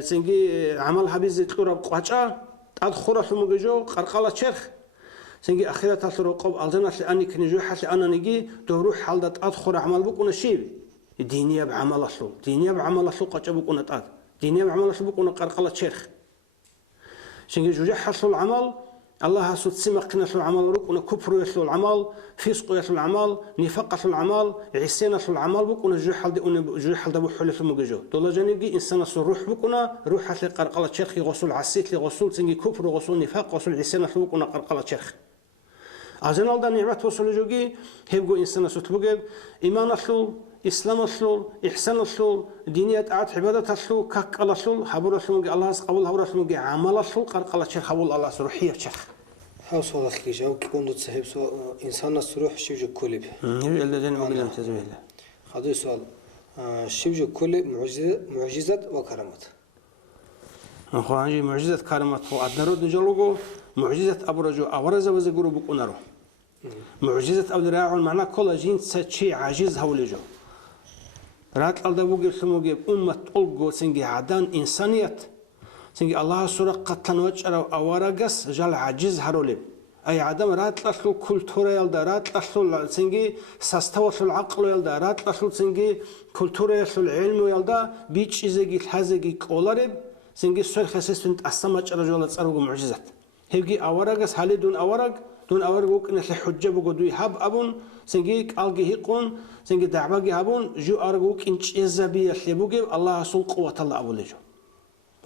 سنجي عمل حبيز تلورا بقاچا أدخل في مججو قرقلة شيخ سنجي أخيرا تسرقوا الجنة لأني كنجو حسي أنا نجي تروح حلدت أدخل عمل بوك أنا شيب الدنيا بعمل أصله الدنيا بعمل أصله قاچا بوك أنا تاد الدنيا بعمل أصله بوك أنا قرقلة شيخ سنجي جوجح حصل العمل الله سوت سمق نسل العمل ركون كفر يسل العمل فسق يسل العمل نفاق يسل العمل عصيان يسل العمل بكون جحل دي جحل دبو حل في مججو دولا جانبي انسان سو روح بكون روح حتى قرقله شيخ غسل عسيت لي غسل سنجي كفر غسل نفاق غسل عصيان يسل بكون قرقله شيخ أجنال دا نعمت وصل جوجي هبجو إنسان سوت بجيب إيمان أصل إسلام أصل إحسان أصل دينية عاد عبادة أصل كك أصل حبور أصل الله قبول حبور أصل عمل أصل قرقلة شيخ حبول الله روحية شيخ هاو صلاة خيجة أو كي كنت تسحب سو إنسان السروح شيوج كلب. يبي الذين مقلم تزويه له. هذا السؤال شيوج كلب معجزة وكرامات. أخواني معجزة كرامات هو أدنرود نجلوجو معجزة أبرجو أورز وزجرو بكونارو. معجزة أبدراع المعنى كل جنس شيء عاجز هولجو. رات الله بوجي سموجي أمة ألقو سنجي عدان إنسانية. سنجي الله سورة قتلن وجر أورجس جل عجز هرولب أي عدم رات لسلو كولتورا يلدا رات لسلو سنجي سستوصل العقل يلدا رات لسلو سنجي كولتورا يلسل العلم يلدا بيتش إزاجي الحزجي كولارب سنجي سور خسيس فنت أسمع رجال تصرف معجزات هيجي أورجس حالي دون أورج وكنا الحجة بقدوي هب أبون سنجي ألقي هيقون سنجي دعباجي هبون جو أرجوك إنش إزابي يحلبوجي الله سول قوة الله أولجو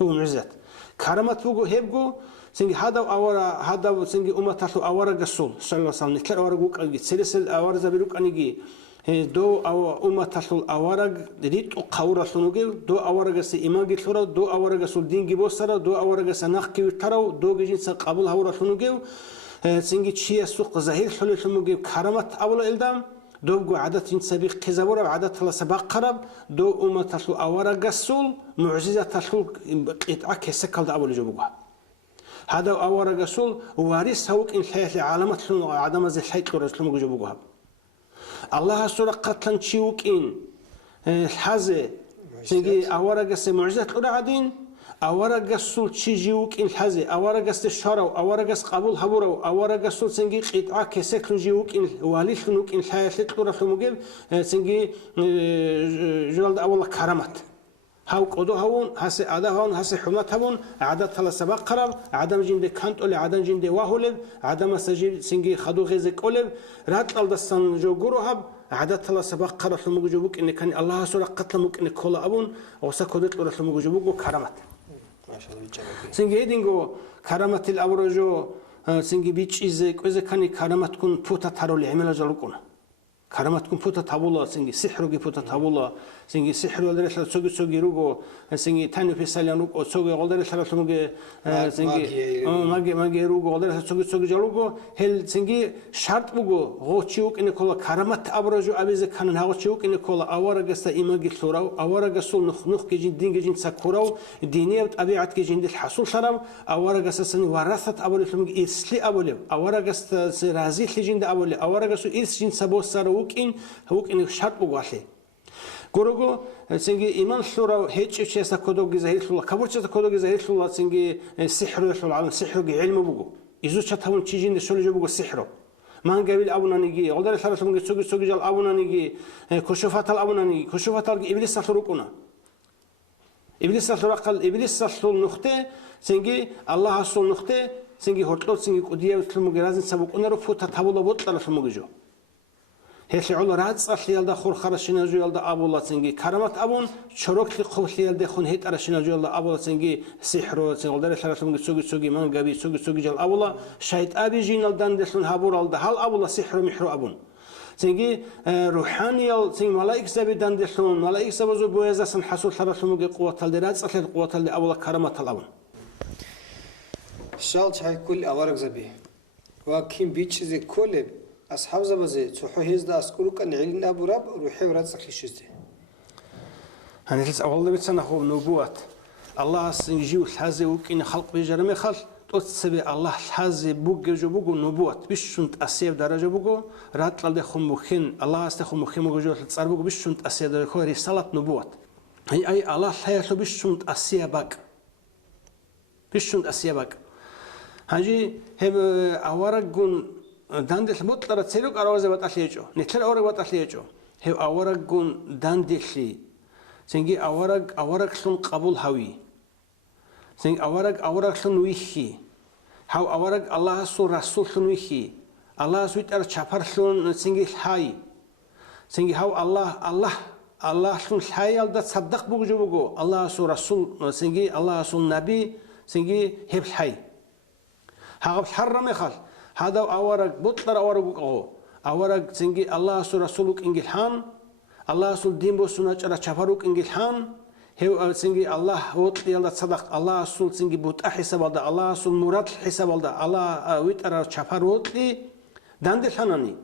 هو معجزات كرامات فوقو هيبقو سنجي هذا سنجي أمة تلو أورا قصول صلى الله عليه وسلم نتكر أورا قوك أنجي سلسل أورا زبيروك أنجي دو أو أمة تلو أورا ريت وقورا سنوجي دو أورا قص إيمان جثورا دو أورا قصول دين جبوسرا دو أورا قص ناقي وتراو دو جنس قبول هورا سنوجي سنجي شيء سوق ظاهر حلو سنوجي كرامات أولا إلدام دو جو عادة سبيق كزبورة عادة الله سباق قرب دو أمة تلو أورا قصول معجزة تلو قطعة كسكال دا أول جوبوها هذا أورا قصول وارث هوك إن حياة العالمات لون عدم زي حيت لورس لهم جوجوها الله سورة قتلن تشيوك إن الحزة سنجي أورا قص معجزة الأرعدين أورا قصول تشيجيوك إن الحزة أورا قص الشرو أورا قص قبول هبورو أورا قصول سنجي قطعة كسكلو جيوك إن واليش لونك إن الحياة لورس لهم جيب سنجي جلد أول كرامات هاو قدو هون هسه عدا هون هسه حمات هون عدا ثلاث بقرب عدم جند كانت ولا عدم جند واهولب عدم سجل سنجي خدو غزك اولب رات الدستان جو غروهب عدا ثلاث بقرب لمجوبك ان كان الله سورة قتل ممكن كل ابون وسكودت ولا لمجوبك كرامات ما شاء الله سنجي دينغو كرامات الابرجو سنجي بيتش ازك اذا كان كرامات كن فوتا تارو لعمل جلكون كرامات كم فوتا تابولا سنجي سحرو فوتا تابولا سنجي سحرو اللي رسل سوق روجو سنجي تاني في ساليان روجو سوق اللي رسل سوق سنجي ماجي روجو اللي رسل سوق جلوجو هل سنجي شرط بوجو غوتشيوك إن كلا كرامات أبرزو أبيز كان هغوتشيوك إن كلا أورا جست إيماجي ثوراو أورا جسول نخ كجين دين كجين سكوراو الدينية أبيعت كجين الحصول شراب أورا جست سني ورثت أبولي سنجي إسلي أبولي أورا جست رازي كجين ده أبولي أورا جسو إسجين سبوس سارو هوك إن شرط بقاله. كورجو سنجي إيمان ثورة هيتش شيء كودوج زهير ثورة كبرش كودوج زهير ثورة سنجي السحر يثور على السحر علم بقو إذا شتهون تيجين السول جو بقو السحر ما قبل أبونا نيجي قدر ثلاثة من سوق جال أبونا نيجي كشوفات الأبونا نيجي كشوفات إبليس ثوركونا إبليس ثور قال إبليس ثور نخته سنجي الله ثور نخته سنجي هرتلو سنجي قدية وثلم جرازن سبوك أنا رفوت تابولا بطل ثلم جو هيش على رأس أصلي يلدا خور خرشنا جو يلدا أبولا سنجي كرامات أبون شروك لقوة يلدا خون هيت أرشنا جو يلدا أبولا سنجي سحر سنجي قدر ثلاثة من سوق ما قبي سوق جل أبولا شايت أبي جين يلدان دشلون هابور يلدا هل أبولا سحر محر أبون سنجي روحاني يل سنجي ملاك زبي دان دشلون ملاك زبزو بويزا سن حصول ثلاثة من قوة يلدا رأس أصلي قوة يلدا أبولا كرامات الأبون شالش هاي كل أورق زبي وكيم بيتش زي كله أصحاب زبزة تحوهيز دا أسكروك أن علنا براب روحي وراد سخيشته هني تلس أول بيتنا هو نبوات الله سنجيو الحازي وكين خلق بجرمي خلق تسبي الله الحازي بوجو جو بوجو نبوات بيشنت أسيب درجة بوجو رات لده خمخين الله استخو مخيم بوجو تصار بوجو بيشنت أسيب درجة خو رسالة نبوات أي الله الحياة بيشنت أسيبك بيشنت أسيبك هنجي هب أورقون داندل مطلع تسيرك أروز بتأشيجو نتلا أورق بتأشيجو هو أورقون داندلي سنجي أورق شلون قبول هوي سنجي أورق شلون ويخي هو أورق الله سو رسول شلون ويخي الله سويت أر شفر شلون سنجي الحي سنجي هو الله شلون الحي يلدا تصدق بوجو الله سو رسول سنجي الله سو نبي سنجي هب الحي هاو حرم يخال هذا أورق بطلر أورق سنجي الله سو رسولك إنجلحان الله سو دين بوسنا جرا شفاروك إنجلحان هو سنجي الله وطل يلا صدق الله سو سنجي بوت أحسب الله الله سو مراد حساب الله الله ويتر شفار وطلي داندلحانني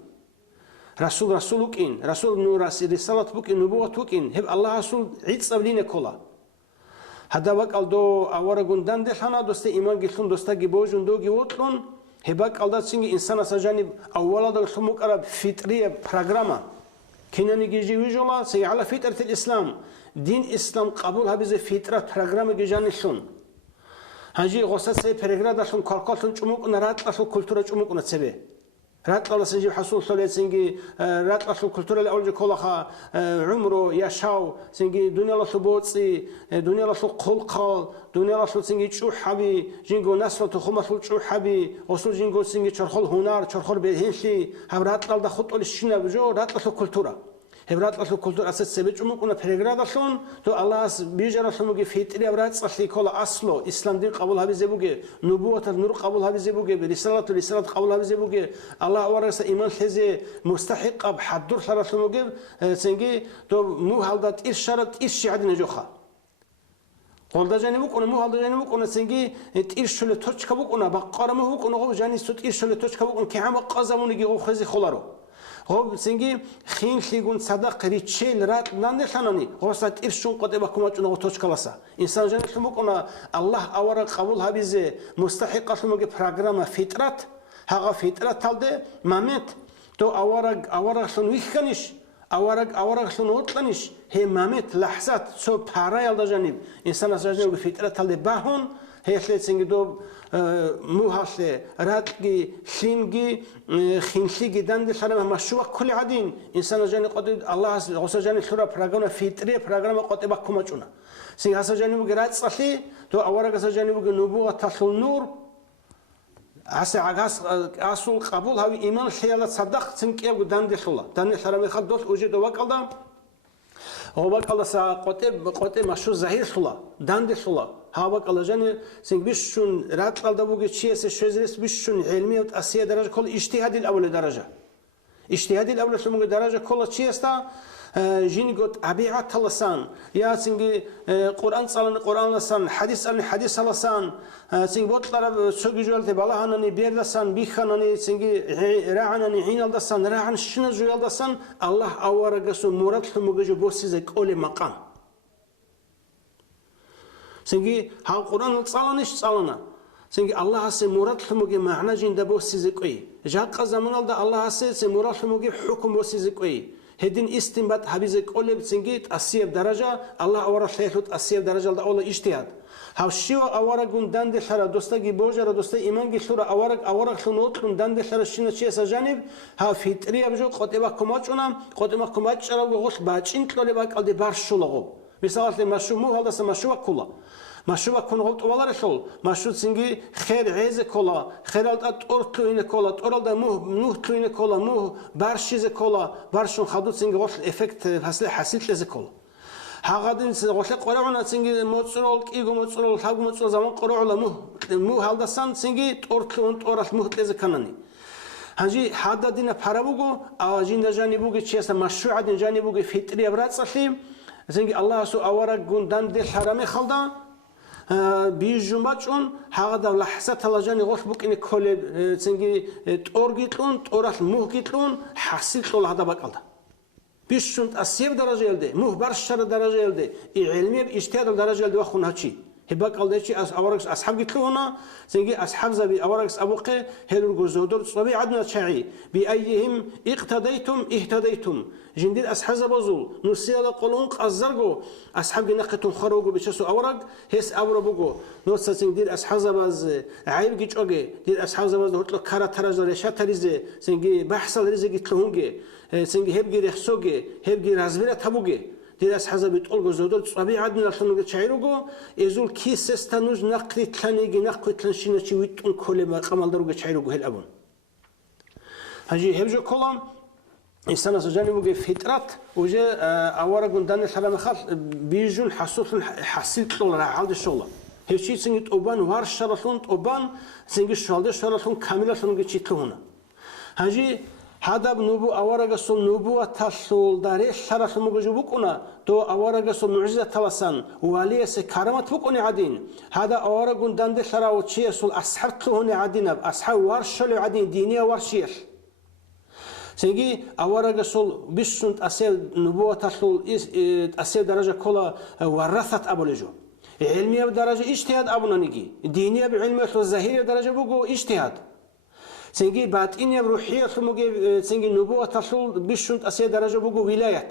رسولك إن رسول نور رسالة بك نبوة بك إن هب الله سو عيد صبلين كلا هذا وقت الدو أورقون داندلحانا دوست إيمان جلون دوستا جبوجون دو جوتلون هباك الله سنجي إنسان سجانب أولا ده سموك أرب فطرية برنامج كنا نيجي ويجولا سي على فطرة الإسلام دين إسلام قبولها بزي فطرة برنامج جاني شون هنجي غصة سي برنامج ده شون كالكالتون جموك نرات أصل كولتورة جموك نتسبه رات الله سنجي حصول صلي سنجي رات أصل كولتورة اللي أولج كلها عمره يشاو سنجي دنيا الله سبوتسي دنيا الله قلقال دنيا الله سنجي شو حبي جينجو نسل تخمة شو حبي وصل جينجو سنجي شرخل هنار شرخل بهنشي هم رات الله ده خط الشنا بجو رات الله كولتورة هبرات أصل كولتور أساس سبج أمك برنامج أصلون تو الله بيجر أصلون مجي فيتري هبرات أصلي كلا أصله إسلام دين قبول هذا زبوجي نبوة النور قبول هذا زبوجي رسالة قبول هذا زبوجي الله ورث إيمان حزة مستحق بحضور صار أصلون مجي سنجي تو مو هالدات إرشارت إرش عاد نجوخا قول ده جاني بكون مو هالدا جاني بكون سنجي إرشل توش كبكون بقارة مو بكون غو جاني سوت إرشل توش كبكون كعم قازمون يجي غو خزي خلارو غوب سنجي خين خيجون صدق ريتشيل رات ناندي ثاني غوسات إرشون قطع بكمات ونغطوش كلاسا إنسان جانب ممكن الله أورا قبول هبيزه مستحق أصله برنامج فطرت هذا فطرت تالده مامت تو أورا شلون ويخنيش أورا شلون وطلنيش هي مامت لحظات سو بحرا يالدا جانب إنسان جانب فطرت تالده باهون هي خليت سنجي دوب موهاسه راتجي خيمجي خينشيجي داند سلام مشروع كل عادين إنسان جاني قد الله غصة جاني ثورة برنامج فطري برنامج قد بكم أجونا سين هسا جاني بقرات صحي تو أورا هسا جاني بقى نبوة تصل نور هسا عجاز أصل قبول هاي إيمان خيالات صدق سنكيا بداند داند سلام يخدوس وجد وقلدا هو بقى سا قطع مشروع ظاهر صلا داند صلا هوا بقى جاني سنج بيشون رات قلدا بوجي شيء سشزرس بيشون علمية وتأسية درجة كل اجتهاد الأول درجة اجتهاد الأول شو ممكن درجة كل شيء استا جيني قط أبيعات لسان يا سنجي قرآن صلنا قرآن لسان حديث صلنا حديث لسان سنجي بطلع سوق جوال تبلا هنني بير لسان بيخنني سنجي راعنني حين لسان راعن شنو جوال لسان الله أورا قصو مراد مجو بوسي زي كل مقام سنجي ها القرآن صلناش صلنا سنجي الله هسه مراد مجو معنى جين دبوسي زي كوي جاك زمان الله هسه مراد مجو حكم بوسي زي كوي هدين استنباط حبيزك قلب سنجيت أسيب درجة الله أورا خيرت أسيب درجة الله أول اجتهاد هاوشيو أورا جون داند خير دوستا جيبوجر دوستا إيمان جسورة أورا خنوت جون داند خير الشين شيء سجانب ها في تري أبجو قطبة كماتشونا قطبة كماتش أنا وغوش باچين كلولي باك ألدي بارشو لغو مثال المشروع مو هذا المشروع كله مشروع كون غلط ولا رشول مشروع سنجي خير عز كلا خير الات أرتلين كلا تورال ده مو تلين كلا مو بارشيز كلا بارشون خدود سنجي غلط إفكت حاصل لذ كلا هاقدين غلط قرعنا سنجي متصرول كيجو متصرول حاجة متصرول زمان قرعنا مو هذا سان سنجي أرتلون تورال مو لذ كناني هنجي هذا دينا بحربوجو أجين جانبوجي شيء مشروع دين جانبوجي فطري أبرد صحيح زنجي الله سو أورا جندان دل حرامي خلدا بيجمعون هذا لحظة تلاجاني غش بك إن كل زنجي تورجيتلون تورات موجيتلون حاسيل طول هذا بقالده بيشون أسيب درجة يلده مو برشة درجة يلده علمي اجتهاد درجة يلده وخونها شيء هباك قالده شيء أوركس أصحاب قتلونا زنجي أصحاب زبي أوركس أبوقي هلو الجزودر صبي عدنا شعي بأيهم اقتديتم اهتديتم جنديد أصحاب زبازول نسيا لقلونق الزرقو أصحاب جنقتهم خروجو بيشسو أورق هس أورا بوجو نوصل زنجيد أصحاب زباز عيب جيش أوجي ديد أصحاب زباز هتلو كارا تراج رشة تريزة زنجي بحث الرزق قتلهونجي زنجي هبجي رخصوجي هبجي رازبيرة تبوجي دير أصحاب بيتقول جزودر صبي عدنا لخنوج شعيروجو يزول كيس استنوج نقري تلانيجي نقري تلانشينا شيء ويتون كل ما قمال دروج شعيروجو هالأبون هجي هبجو كلام إنسان سجاني بوجي فطرات وجه أورا جندان الحرام خاص بيجون حسيت طول رعالد الشغلة هالشيء سنجت أوبان وارش شرطون أوبان سنجت شغلة شرطون كاملة سنجت شيء هجي هذا بنوبو أورا جسول نوبو تاسول داري شرط مجوج بكونا تو أورا جسول معجزة تلسان وليه سكرامات بكوني عدين هذا أورا جندان ده شرا وشيء سول أصحاب تلهوني عدين أصحاب ورشلو عدين دينية ورشيل سنجي أورا جسول بيشون أسيل نوبو تاسول أسيل درجة كلا ورثت أبولجو علمية بدرجة اجتهاد أبونا نيجي دينية بعلمية الظاهرية درجة بوجو اجتهاد سنجي بعد إني بروحية ثموجي سنجي نبوة تصل بيشون أسيا درجة بوجو ولاية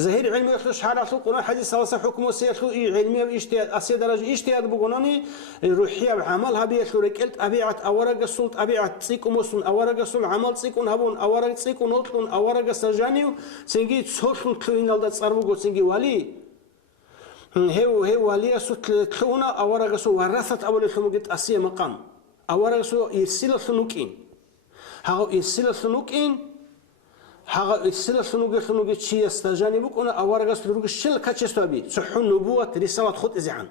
ظاهر علمي يخلص حالة القرآن حديث صلصة حكم وسيخلو علمي اجتهاد أسيا درجة اجتهاد بوجوناني روحية بعملها بيخلو ركلت أبيعت أورق السلط أبيعت تسيكم وصل أورق السلط عمل تسيكون هبون أورق تسيكون نطلون أورق السجانيو سنجي تصلون تلين على تصرفه سنجي ولي هو ولي سوت تلونا أورق السلط ورثت أول ثموجي أسيا مقام أورا سو يرسل الثنوكين هاو يرسل الثنوكين هاو يرسل الثنوك شيء استجاني بكونا أورا سو روك الشل كاتشستوبي صحون نبوة رسالة خط إزعان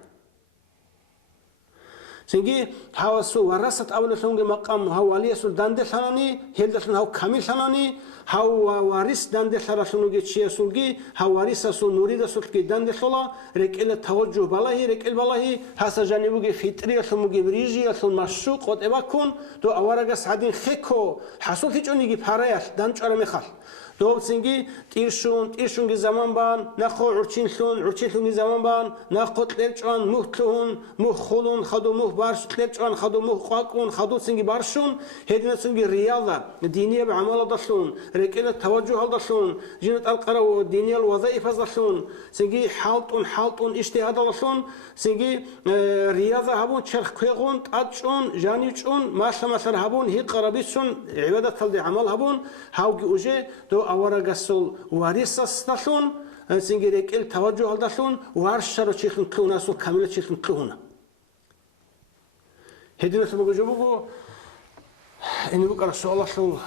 سنجي هاو سو ورثت أول سونج مقام هاو عليه سو داندل ثاني هيلدسون هاو كامل ثاني هاو وارث داندل ثلاثون جت سونجي هاو وارث سو نوريد سو كي داندل ثلا ركيل توجه بالله ركيل بالله هسا جانبوجي فطري سموجي بريجي سو مشوق قد أباكون تو أورجا سعدين خيكو حصل هيج أنيجي بحرياش دانش أرمي خال دوب سنجي تيرشون زمان بان نخو عرچين زمان بان نخو تلچان مهتون مخولون خدو مه بارش تلچان خدو مه قاقون خدو سنجي بارشون هدنا سنجي رياضة دينية بعمل داشون ركيلة توجه داشون جنة القرا دينية الوظائف داشون سنجي حالتون اجتهاد داشون سنجي رياضة هبون شرخ كيغون تأجون جانيجون مثلا هبون هي قرابيشون عبادة تلدي عمل هبون هاوجي اوجي دو أورجاسول واريساس داشون سنجي ركيل توجه داشون وارشارو شيخن كلونا سو كاملة شيخن كلونا هدينا سبوجو جبوجو إني بكرة سؤال شو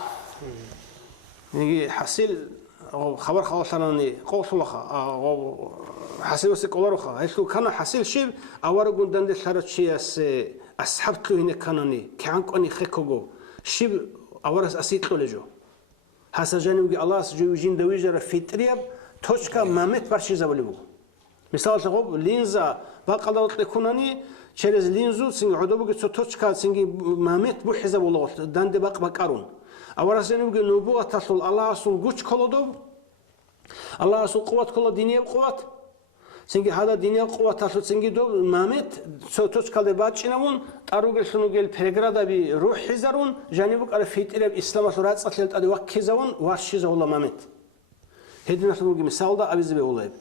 نيجي حسيل أو خبر خلاص أنا ني قوس الله أو حسيل بس كولارخا هيشلو كان حسيل شيء أورجون دند ثلاث شيء أصحاب كلهن كانوني كعنك أني خكوجو شيء أورس أسيت لجو هسا جانبي الله سجوجين دويجر في تريب توشكا مامت برشي زبلبو مثال تقول لينزا بقدرت لكونني через линзу синги عدوبك توشكا سنجي مامت بو حزب الله دند بقارون أورسني نبوة تصل الله سول جوش كلودو الله سول قوة كل دينية قوة سنجي هذا دينية قوة تصل سنجي دو مامت توشكا دباتشينون تاروغل شنوغل بريغرادا بي روح حزرون جانبك على فيتر الإسلام سورات صلت أدي وكيزون وارشيز الله مامت هدينا سنوغي مثال دا أبيز بيولاب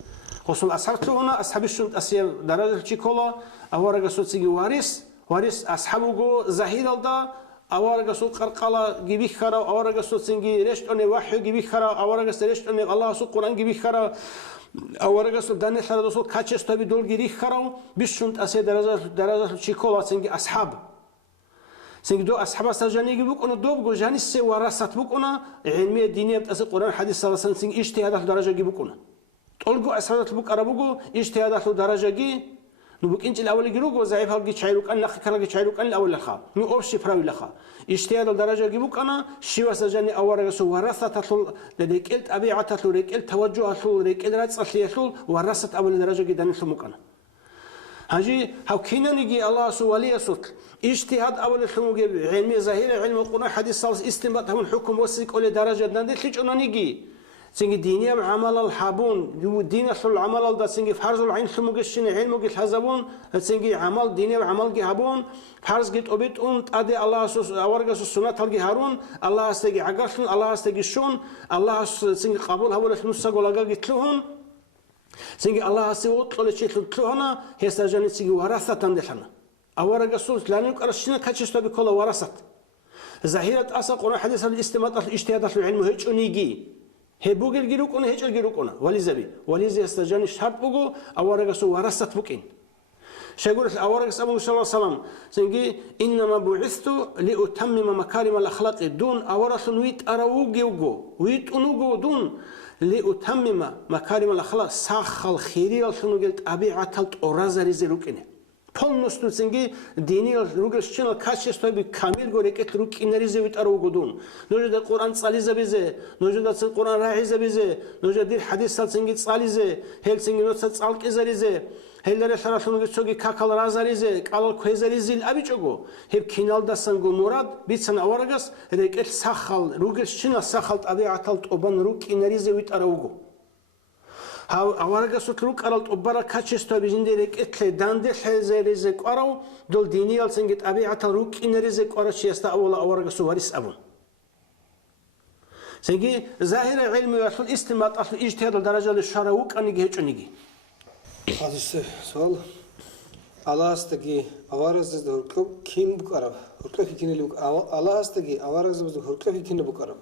خصوصا أصحابته هنا أصحاب الشنط أسير درجة تشيكولا أورجا سوتسيجي وارث أصحابه زهير الله أورجا سوت قرقلا جيبي خرا أورجا سوتسيجي رشت أني وحي جيبي خرا أورجا سرشت أني الله سوت قرآن جيبي خرا أورجا سوت داني خرا دوسوت كاتشست تبي دول جيري خرا بالشنط أسير درجة تشيكولا سنجي أصحاب سنجي دو أصحاب سجاني جيبوك أنا دوب جاني سي ورثت بوك أنا علمية دينية بتأسي قرآن حديث صلى الله عليه وسلم سنجي اجتهاد درجة جيبوك أنا تقولكو أسرة بوك أربوكو اجتهاد درجة جي نبوك إنت الأول جروكو زعيف هالجي شايلوك أن لخ كلا جي شايلوك أن الأول لخا نو أوش براوي لخا اجتهاد درجة جيبوك أنا شيء سجاني أول رسول ورثة تطل لديك إلت أبيعة تطل ريك إلت توجه تطل ريك إلت رأس أصلي تطل ورثة أول درجة جدا نسموك أنا هاجي هاو كينا نجي الله سو ولي سوت اجتهاد أول سموك علمي ظاهرة علم القرآن حديث صالح استنباط هم الحكم وسيك أول درجة نديت ليش أنا نجي سنجي دينية بعمل الحابون دين أصل العمل ده سنجي فرز العين سموك الشين علمه جت حزبون سنجي عمل دينية بعمل جهبون فرز جت أبيت أدي الله سوس أورجس السنة تلقي هارون الله استجي عقرشون الله استجي شون الله سنجي قبول هؤلاء النص قولا جت لهم سنجي الله سوت قل شيء تلهنا هي سجن سنجي ورثة تندلنا أورجس السوس لأن يقرشنا كاتشتوا بكل ورثة ظاهرة أصل قرآن حديث الاستماع الاجتهاد في العلم هيج أنيجي هي بوجل جيروكونا هيج الجيروكونا وليزبي وليز يستجاني شرط بوجو أورجس ورثة بوكين شيقول أورجس أبو صلى الله عليه وسلم سنجي إنما بعثت لأتمم مكارم الأخلاق دون أورث ويت أروجيوجو ويت أنوجو دون لأتمم مكارم الأخلاق ساخ الخيري شنو قلت أبي عتلت أورازري زلوكينه полностью сенги дини ругешчина качество би камил горекет рук инеризе вит арогудун ноже да Qur'an цализе бизе ноже да Qur'an раизе бизе ноже дир хадис сал сенги цализе хел сенги ноца цалкизеризе хеллере шарашуну гечоги какал разаризе калал квезеризил абичого хеб киналда сангу мурад бицан аварагас рекет сахал ругешчина сахал табиаталт обан рук инеризе вит арогу أورجا سطروك أرالت أبرا كاتشستو بيجندي ريك إتلي داندي حيزي ريزيك أراو دول دينيال سنجت أبيعة روك إن ريزيك أرا شيستا أولا أورجا سواريس أبون سنجي ظاهر علمي وصل استماط أصل اجتهاد الدرجة للشراوك أنيجي هيج أنيجي هذا سؤال الله استجي أورجا زد هركب كين بكرب هركب في كين اللي الله استجي أورجا زد هركب في كين بكرب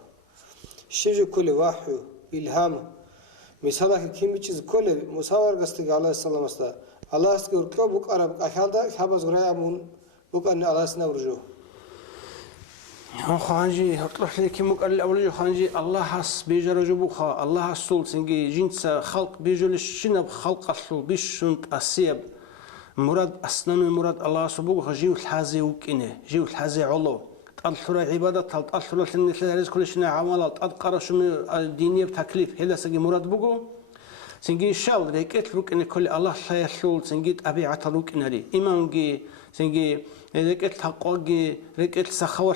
شيء كل واحد إلهام مثلا كم چیز کلی مسافر گستی که الله سلام است الله است که ورکو بک عرب اخالدا خباز غرای مون بک ان الله سنا ورجو خانجي هطلع لك مقال الاول خانجي الله حس بيجرجو بخا الله حسول سنجي جنس خلق بيجول الشنب خلق اصل بيشنت اسيب مراد أصلا مراد الله سبحانه جيو الحازي وكينه جيو الحازي علو تأثر عبادة تأثر للناس كل شيء عمل تأثر شو الدينية بتكليف هلا سجى مراد بقول سنجي شال ركيت لوك إن كل الله خيال سنجي أبي عتلوك إنري إيمانجي سنجي ركيت تقوى ركيت سخوة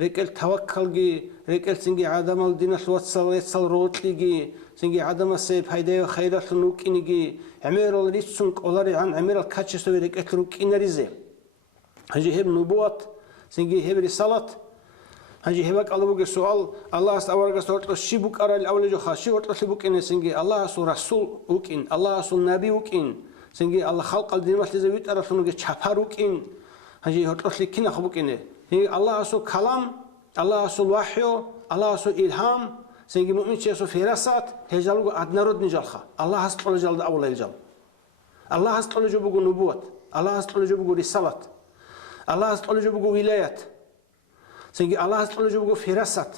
ركيت توكل ركيت سنجي عدم الدين الوصل روت سنجي عدم السيف هيدا خيرات لوك إنجي عمير الريسونك أولاري عن عمير الكاتش سوي ركيت لوك إنريزه هجي هب نبوات سنجي هب رسالة هجي هبك الله بقى سؤال الله استوارك استورت الشيبك أرى الأول جو خاشي ورت الشيبك إن سنجي الله سو رسول وكين الله سو نبي وكين سنجي الله خلق الدين مثل زويت أرى سنوجي شفار وكين هجي هرت الشيء كنا خبوك إنه هي الله سو كلام الله سو وحي الله سو إلهام سنجي مؤمن شيء سو فراسات هجالو أدنى رد نجالخا الله هستقل جلد أول الجال الله هستقل جو بقول نبوة الله هستقل جو بقول رسالة الله هستقل جو بقول ولايات سنجي الله هستقل جو بقول فراسات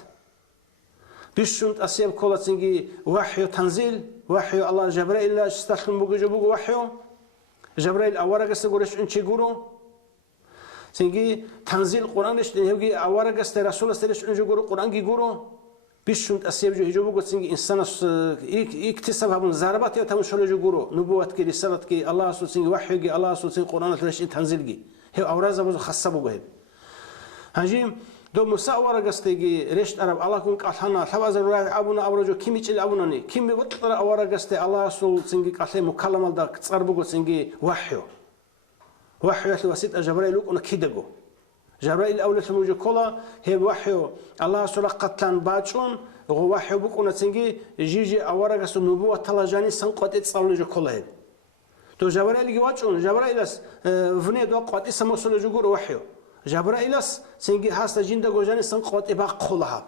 بيشونت أسياب كولات سنجي وحي تنزيل وحي الله جبرائيل لا استخدم بقول جو بقول وحي جبرائيل أورق استقولش إنشي جورو سنجي تنزيل القرآن إيش نهيجي أورق استرسول استرش إنجي جورو القرآن جي جورو بيشونت أسياب جو هجو بقول سنجي إنسان يكتسب هذا الزربات يتمشون جو جورو نبوة كي رسالة كي الله سو سنجي وحي كي الله سو سنجي القرآن ترش تنزيل جي هي أورازا بزو خاصة بقول هنجي دو مساورة قستيجي رشت عرب الله كون قالحنا ثواز الرأي أبونا أبرجو كم يجي أبوناني كم بيبطل أورا قستي الله سول سنجي قالحي مكلم دا تصار بقول سنجي وحيو وسيط جبرائيل لوك كيدجو جبرائيل أول سموجي كلا هي وحيو الله سول قتلان باجون هو وحيو بكون سنجي جيجي أورا قست نبوة تلاجاني سنقط اتصال جو كلا هي تو جبرائيل جواجون جبرائيل فني دو قط اسمه سول جوجو وحيو جبرائيلس سنجي هاستا جندا جوجاني سنقط إباق خلها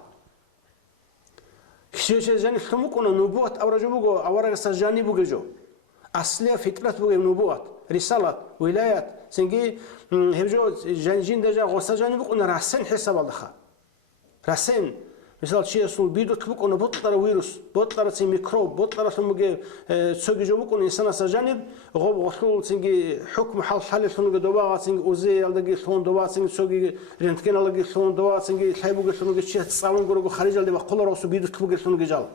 كشيء جاني ثمكونا نبوة أو رجوبو أو رجس جاني بوجو أصلية فكرة بوجو نبوة رسالة ولايات سنجي هبجو جندا جا غوسا جاني بوكونا راسين حساب الله راسين مثال شيء سول بيدو تبوكونا بطلر فيروس بطلر سين ميكروب بطلر ثمجي سوجي جوبوكونا إنسان سجانب غوب غسول سنجي حكم حل ثمجي دوا سنجي أوزي على ثون دوا سنجي سوجي رنتكين على ثون دوا سنجي حيبوجي ثمجي شيء صالون جورو خارج على بقول راسو بيدو تبوكي ثمجي جال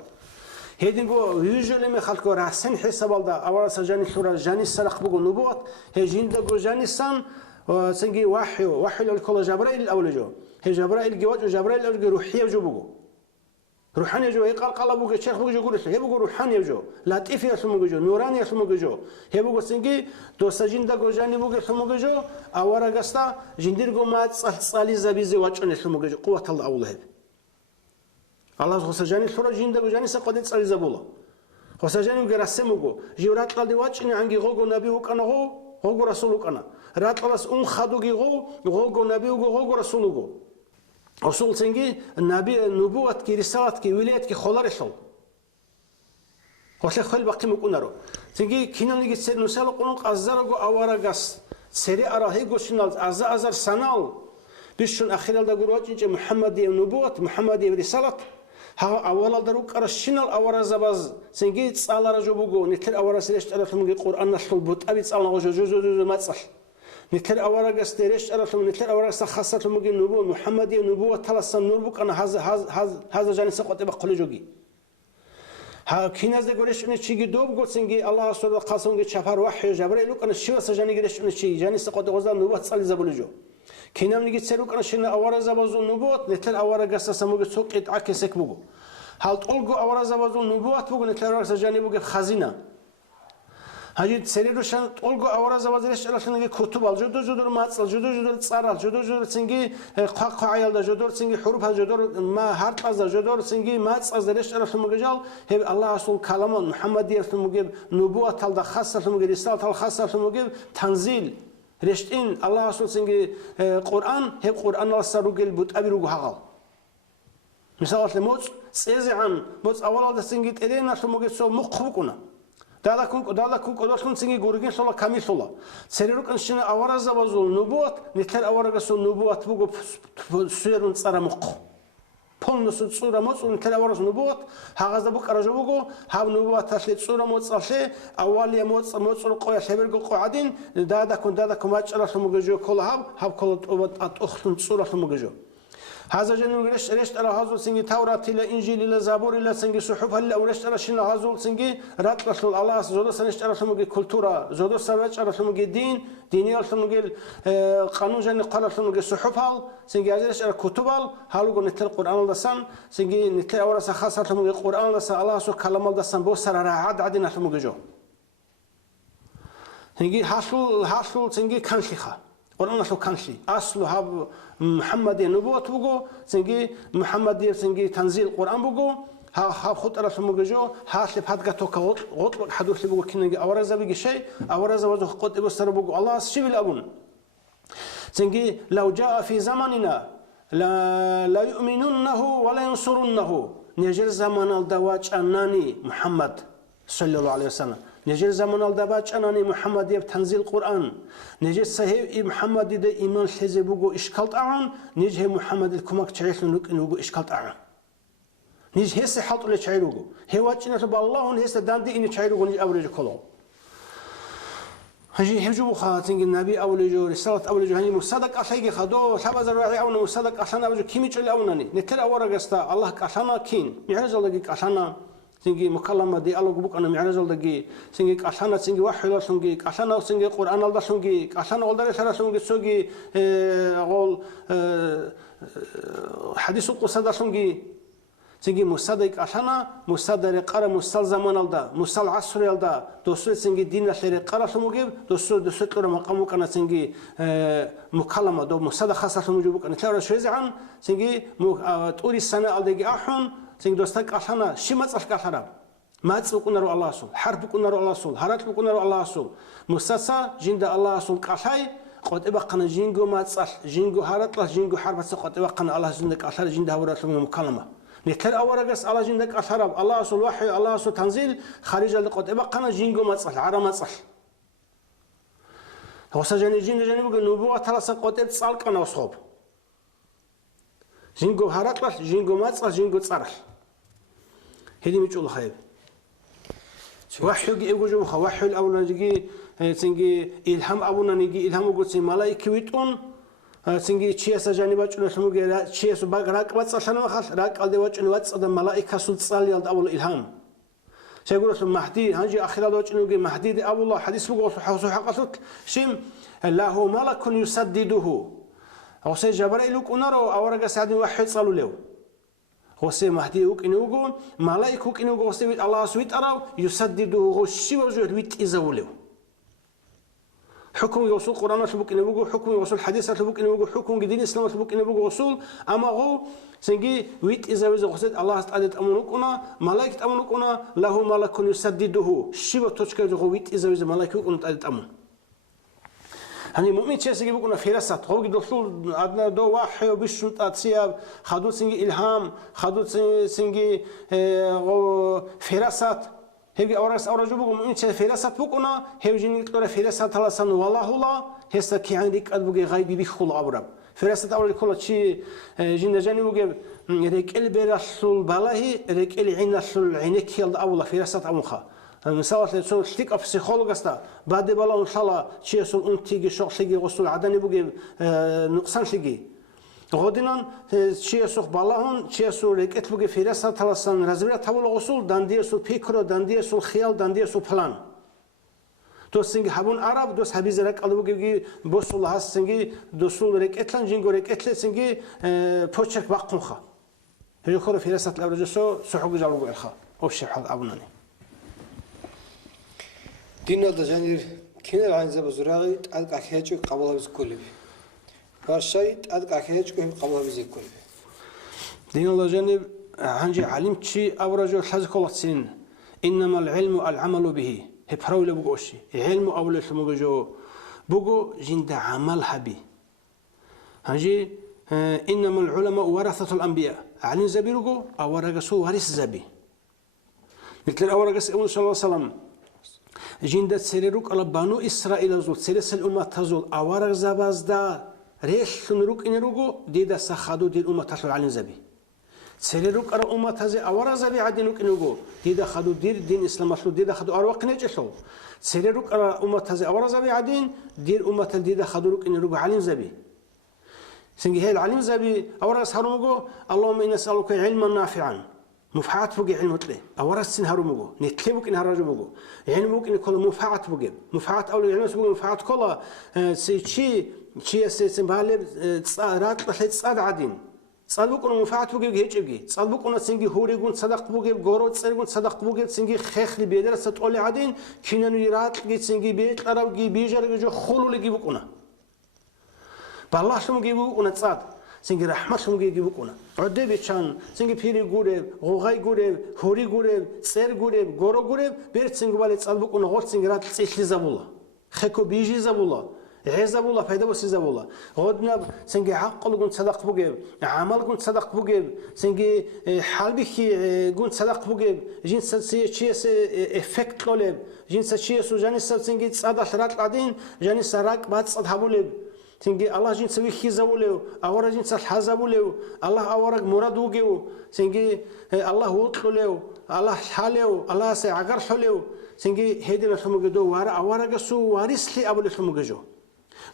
هيدين جو يوجد لما خلقوا راسين حساب الله أول سجاني ثورة جاني سرق بوجو نبوات هي جندا جو جاني سان سنجي وحي للكل جبرائيل الأول جو هي جبرائيل جواج وجبرائيل الأول روحية جو بوجو روحاني جو هي قال بوجو الشيخ بوجو يقول هي بوجو روحاني جو لطيف يسمو جو نوراني يسمو جو هي بوجو سنجي دو سجندا جو جاني بوجو يسمو جو أورا قستا جندير جو ما تصالي زبيزي واجن يسمو جو قوة الله أول هذا الله خسجاني ثورة جندا جو جاني سقطت تصالي زبولا خسجاني جو رسمو جو جورات قال واجن عنجي جو نبي وكنا جو رسول وكنا رات خلاص خدو جو نبي جو رسول جو رسول سنجي النبي نبوة كي رسالة كي ولاية كي خلار يسول وش خل باقي مكونارو سنجي كنا نيجي سير نسأل قانون أزرقو أوراقس سري أراهي قشنال أزر سنال بيشون أخيرا دا قروات إنجي محمدية نبوة محمدية رسالة ها أولا دروك أرشنال أوراز باز سنجي تسأل رجو بوجو نتر أوراز ليش تعرف من القرآن نشل بوت أبي تسأل نجو جو ما تصح نتر أوراق استريش أرسل نتر أوراق سخصت لهم النبوة محمدية نبوة ثلاث نور بك أنا هذا جاني سقط بقول جوجي ها كيناز دقولش إن شيء دوب قلت سنجي الله سبحانه قاسم قلت شفار وحي جبرائيل لك أنا شو سجاني قلش إن شيء جاني سقط غزال نبوة تصلي زبولجو كينا نيجي تسلوك أنا شيء أوراق زبازون نبوة نتر أوراق سسمو قلت سوق يتعكسك بقو هل تقولوا أوراق زبازون نبوة بقو نتر أوراق سجاني بقو خزينة هاجي سريروشان تقولوا أوراق زبازيش على شنو كتب على جدول ماتل جدول صار جدول سنجي قاعية على جدول سنجي حروف على جدول ما هارت على جدول سنجي ماتس أزدريش على شنو مجال هي الله أصل كلام محمد يرث مجيب نبوة تلد خاصة مجيب رسالة تلد خاصة مجيب تنزيل رشتين الله أصل سنجي قرآن هي قرآن الله سرقل بوت أبي رجو هقال مثال الموت سيزعم موت أول هذا سنجي ترينا شو مجيب سو مخبوكنا دادا كون كوداشون سنجي غورجين صلا كامي صلا سريروك أنشنا أورا زبازول نبوة نتر أورا قصو نبوة بوجو سيرون صار مق полностью цура моцун телаварас нубот хагазда букаражуго хав нубот тасли цура моцалше авалия моцур qoya шеберго qoadin дада кумачрас мугежо колхав хав колот ат охлун цура мугежо هذا جنون رشت على هذول سنجي توراة إلى إنجيل إلى زبور إلى سنجي صحف هلا ورشت على شنو هذول سنجي رات رسول الله زود سنشت على شموجي كولتورا زود سنشت على شموجي ديني على شموجي قانون جن قال شموجي صحف هال سنجي عزيز على كتب هال هالو نتل القرآن الله سان سنجي نتل أورا سخاصة شموجي القرآن الله سان الله سو كلام الله سان بوسر رعاد عدنا شموجي جو سنجي حصل سنجي كنشيخة قرآن شو كنشي أصله هاب محمد نبوة بقو سنجي محمد سنجي تنزيل القرآن بقو ها خط على سموجو ها سلب حد قطو كوت غط حدوث بقو كنجي أورزا بيجي شيء أورزا وجه قط بستر بقو الله شيء بالأبون سنجي لو جاء في زماننا لا يؤمنونه ولا ينصرونه نجر زمان الدواج أناني محمد صلى الله عليه وسلم نجر زمان الدواج أناني محمد يب تنزيل القرآن نجر صحيح محمد ده إيمان حزبوجو إشكالت أعان نجه محمد الكمك تعيش لنك إنه إشكالت أعان نجه هسه حط له تعيروجو هو أجنة بالله هسه داندي إنه تعيروجو نجي أورج كلام هجي هجو خاتين النبي أولجو رسالة أولجو هني مصدق أشيء خدو حبذا الرعي أو مصدق عشان أولجو كيمي تقول أوناني نتر أورا قستا الله عشانا كين معرض الله عشانا سنجي مكلمة دي الله بوك أنا معرض الله سنجي عشانا سنجي وحي الله سنجي عشانا سنجي قرآن الله سنجي عشانا الله رسالة سنجي سوجي قول حديث القصة سنجي سنجي مصدق عشانا مصدر قرا مصل زمان الله مصل عصر الله دوسر سنجي دين الشريعة قرا سموجب دوسر كلام مقامك أنا سنجي مكلمة دو مصدق خاصة سموجبك أنا تلاقي شيء عن سنجي تقولي السنة ألدي أحون سنجي دوستك عشانا شمت أشك عشرة ما تسوقنا رو الله سول حرب كنا رو الله سول حرات كنا رو الله سول مستسا جند الله سول كشاي قد إبقنا جينجو ما تصح جينجو حرات لا جينجو حرب قد إبقنا الله جندك عشرة جند هورا سمو مكلمة نتر أورجس على جندك أشرب الله سول وحي الله سول تنزيل خارج القط إبقنا جينجو ما تصح عرا ما تصح هو سجن جين بقول نبوة ثلاثة قط إتصال كنا وصوب جينجو هرات لا جينجو ما تصح جينجو تصرح هذي ميجول خير وحي يجي جوخ وحي الأول نجي سنجي إلهام أبونا نجي إلهام وقول سين ملاك ويتون سنجي تشيس جانبات نسموه تشيس باقراك بس عشان ما خاص راك على دوات نوات صد الملائكة سود صالي على أول إلهام سيقول اسم مهدي هنجي آخر دوات نوجي مهدي أبو الله حديث بقول حوسه حقصت شيم له ملك يسدده هو سي جبريل كنارو أورجا سعد واحد صلوا له هو سي مهدي وكنوجو ملائك وكنوجو سي الله سويت أراو يسدده هو شيء وجود ويت إزوله حكم يوصل قرآن سبوك إنه بقول حكم يوصل حديث سبوك إنه بقول حكم جديد إسلام سبوك إنه بقول وصول أما هو سنجي ويت إذا قصد الله تعالى أمنكنا ملائكة أمنكنا له ملك يسدده شبه تشكل جو ويت إذا ملائكة تعالى أمن هني مؤمن شيء سنجي بقولنا فراسات هو قد وصول عندنا دو وحي وبيشوت أتسياب خدوا سنجي إلهام خدوا سنجي فراسات هيجي أورج بقول من شيء فراسات بقولنا هيجي نقول فراسات هلا سن والله الله هسه كي عندك أدبوجي غايب بيخول أبرب فراسات أورج كل شيء جند جاني بقول ريك البرسول بالله ريك العين الرسول عينك يلا أولا فراسات أمخا مثلا لسه شتيك أبسيخولوج استا بعد بالله إن شاء الله شيء سول أنتيجي شخصي وصول عدني بقول نقصان شيء غادنا شيء سوق بالهون شيء سول ركت بقى فراسة ثلاثة رزمية تقول غسول داندية سول فكر داندية سول خيال داندية سول بلان دوسينج حبون عرب دوس حبيز رك على بقى بوصل هاس سينجي دوسول ركت لان جينجو ركت سينجي بوشك باقمخا هي خور فراسة الأورجسو سحوق جالو الخا أو شيء حظ أبناني دينا دجانير كنا العنزة بزراعي ألقى حياتك قبلها بزكولي فالشيء ألقى حياتك قبلها بزكولي دين الله جانب عنجي علمت شيء أورجو الحزق الله سين إنما العلم العمل به هي بحرول بقوشي علم أول شموجو بقو جند عمل حبي عنجي إنما العلماء ورثة الأنبياء علم زبيرجو أو ورقسو ورث زبي مثل أورجس صلى الله عليه وسلم جند سيرك على بنو إسرائيل زول سيرس الأمة تزول أورق زبازدا ريش سنروك إنروجو ديدا سخادو دي الأمة تشل علم زبي ცერერუკ არა უმათაზე ავარაზავი ადინუკ ნუგო დიდა ხადუ დინ ისლამასლუ დიდა ხადუ არ ვაყნეჭეშო ცერერუკ არა უმათაზე ავარაზავი ადინ დირ უმათა დიდა ხადურუკ ნუგო ალიმზაბი سنجي هي العلم زبي أورس هرمجو اللهم إنا نسألك علما نافعا مفعات بوجي علم تله أورس سن هرمجو نتلبك إن هرجمجو علمك إن كل مفعات بوجي مفعات أول علم بوجي مفعات كله شيء سنبالب رات بحث صاد عدين صادوك إنه مفعات بوجي هيجي صادوك إنه سنجي هوري يقول صدق بوجي جورود سر يقول صدق بوجي سنجي خيخ اللي بيدرس تقول عدين كنا نيرات جي سنجي بيت أراو جي بيجر جو خلو اللي جيبوكنا بالله شو مجيبو ونتصاد سنجي رحمة شو مجيبو كنا عدي بيشان سنجي بيري غورب غوغاي غورب هوري غورب سير غورب غورو غورب بيرت سنجي بالي تصادبو كنا غوت سنجي رات تسيحلي زبولا خيكو بيجي زبولا عزبولا فايدة بس زبولا غدنا سنجي عقل قون صدق بوجب عمل قون صدق بوجب سنجي حالبي قون صدق بوجب جنس شيء إفكت لولب جنس شيء سوجاني سنجي تصادق رات قادين جاني سراك بعد صدقبولب سنجي الله جنس ويخي زبوليو أورا جنس الحزبوليو الله أورا مرادوجيو سنجي الله وطلوليو الله حاليو الله سعقر حليو سنجي هيدنا شموجدو وارا أورا جسو وارث لي أبو الشموججو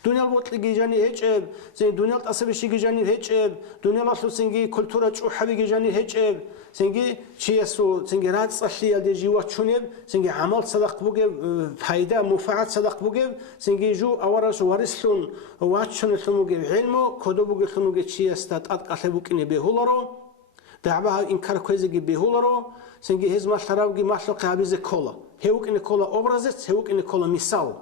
دنيا الوطل جيجاني هيجب سنجي دنيا التصبيش جيجاني هيجب دنيا الأصل سنجي كلتورة جو حبي جيجاني هيجب سنجي شيء سنجي رات صحيح دي جوات شنيب سنجي عمل صدق بوجب فايدة مفعات صدق بوجب سنجي جو أورس وارثلون واتشون ثموجب علمه كده بوجب ثموجب شيء استات أتقلبوك إني بهولرو دعبها إنكار كويزة بهولرو سنجي هزم الشرابجي ماشلق عبيز كولا هيوك إن كولا أبرزت هيوك إن كولا مثال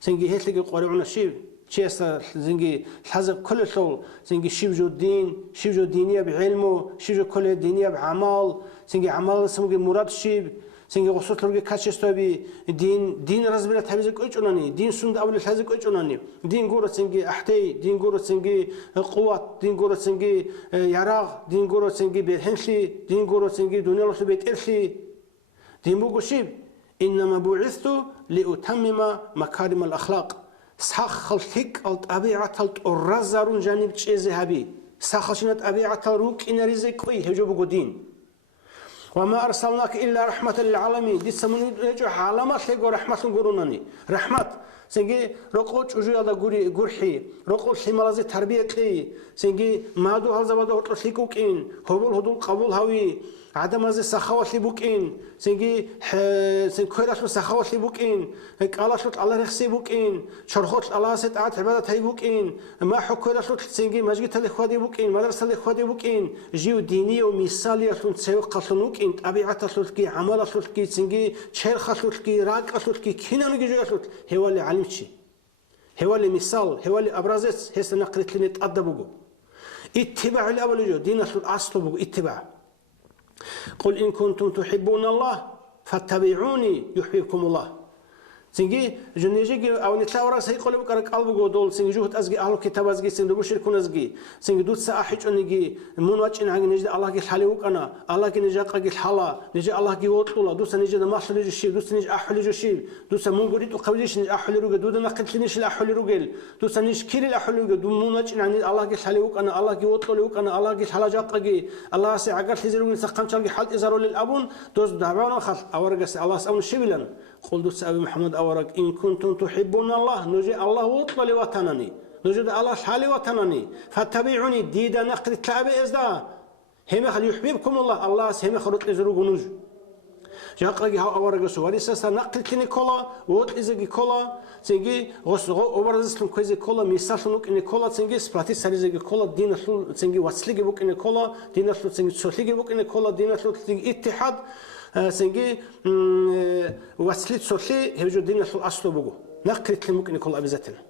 سنجي هتلاقي قارئون الشيء شيء زنجي الحزب كل شغل زنجي شيء الدين شيء دينية بعلمه شيء كل دينية بعمل زنجي عمل سموجي مراد شيء زنجي غصوت لرجع كاشستوبي دين رزبيلة تحبيزك إيشوناني دين سند أول الحزب إيشوناني دين جورة زنجي أحتي دين جورة زنجي قوات دين جورة زنجي يراغ دين جورة زنجي بيرهنشي دين جورة زنجي دنيا الله بيت إرشي دين بوجو شيء إنما بعثت لأتمم مكارم الأخلاق سخ خلفك الطبيعة الرزارون جانب شيء ذهبي سخشنا طبيعة الروك إن رزقي هجوب قدين وما أرسلناك إلا رحمة للعالمين دي سمون يجو علامات لقوا رحمة قروناني رحمة سنجي رقوش وجو هذا قرحي رقوش حمالة تربية لي سنجي مادو هذا بدو هتلسيكوكين هبول هدول قبول هوي عدم هذا سخاوة لبوكين سنجي سنكويرش سخاوة لبوكين قالش الله رخصي بوكين شرخوت الله ستعات عبادة هاي بوكين ما حكويرش سنجي مجد تلخوادي بوكين مدرسة تلخوادي بوكين جيو دينية ومثالية تسوي قصنوكين طبيعة تلخي عمل تلخي سنجي شرخ تلخي راق تلخي كنا نجي جو هو اللي علمتشي هو اللي مثال هو اللي أبرزت هسه نقلت لنا تأدبوا اتباع الأول جو دين الأصل بقو اتباع قل إن كنتم تحبون الله فاتبعوني يحببكم الله سنجي جنيجي أو نتلاورا سيقول لك قلب جودول سنجي جهد أزجي أهل الكتاب أزجي سنجي بشر كون أزجي سنجي دوت ساحج أنجي من وجه إن عن نجد الله جل حليوك أنا الله جل نجاق جل حلا نجي الله جل وطلا دوت نجي ما حل الشيء دوت نجي أحل الشيء دوت من قريت وقبلش نجي أحل رجل دوت نقلت نجي الأحل رجل دوت نجي كير الأحل رجل دوت من وجه إن عن الله جل حليوك أنا الله جل وطلا أنا الله جل حلا جاق جي الله سعقر حزرون سقم شرق حال إزارو للأبون دوت دعوانا خل أورجس الله سأون شبيلا قل دوت أبي محمد أورج إن كنتم تحبون الله نجي الله وطل لوطنني نجد الله حالي وطنني فاتبعوني ديدا نقل التعب إزدا هم خل يحببكم الله الله هم خلط إزروق نج جاقرجي هاو أورج سواري ساسا نقل كني كلا وط إزجي كلا سنجي غصو أوبرزسلم كويزي كلا ميساشنوك إني كلا سنجي سبلاتي سريزجي كلا دين شلو سنجي وصلي بوك إني كلا دين شلو سنجي سوتلي بوك إني كلا دين شلو سنجي اتحاد سنجي وصلت سوتلي هجو دين شلو أصله بوجو نقلت ممكن يكون أبزتنا.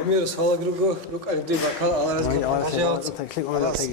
أمير سؤال جروجو لوك أردي بكال على رزق.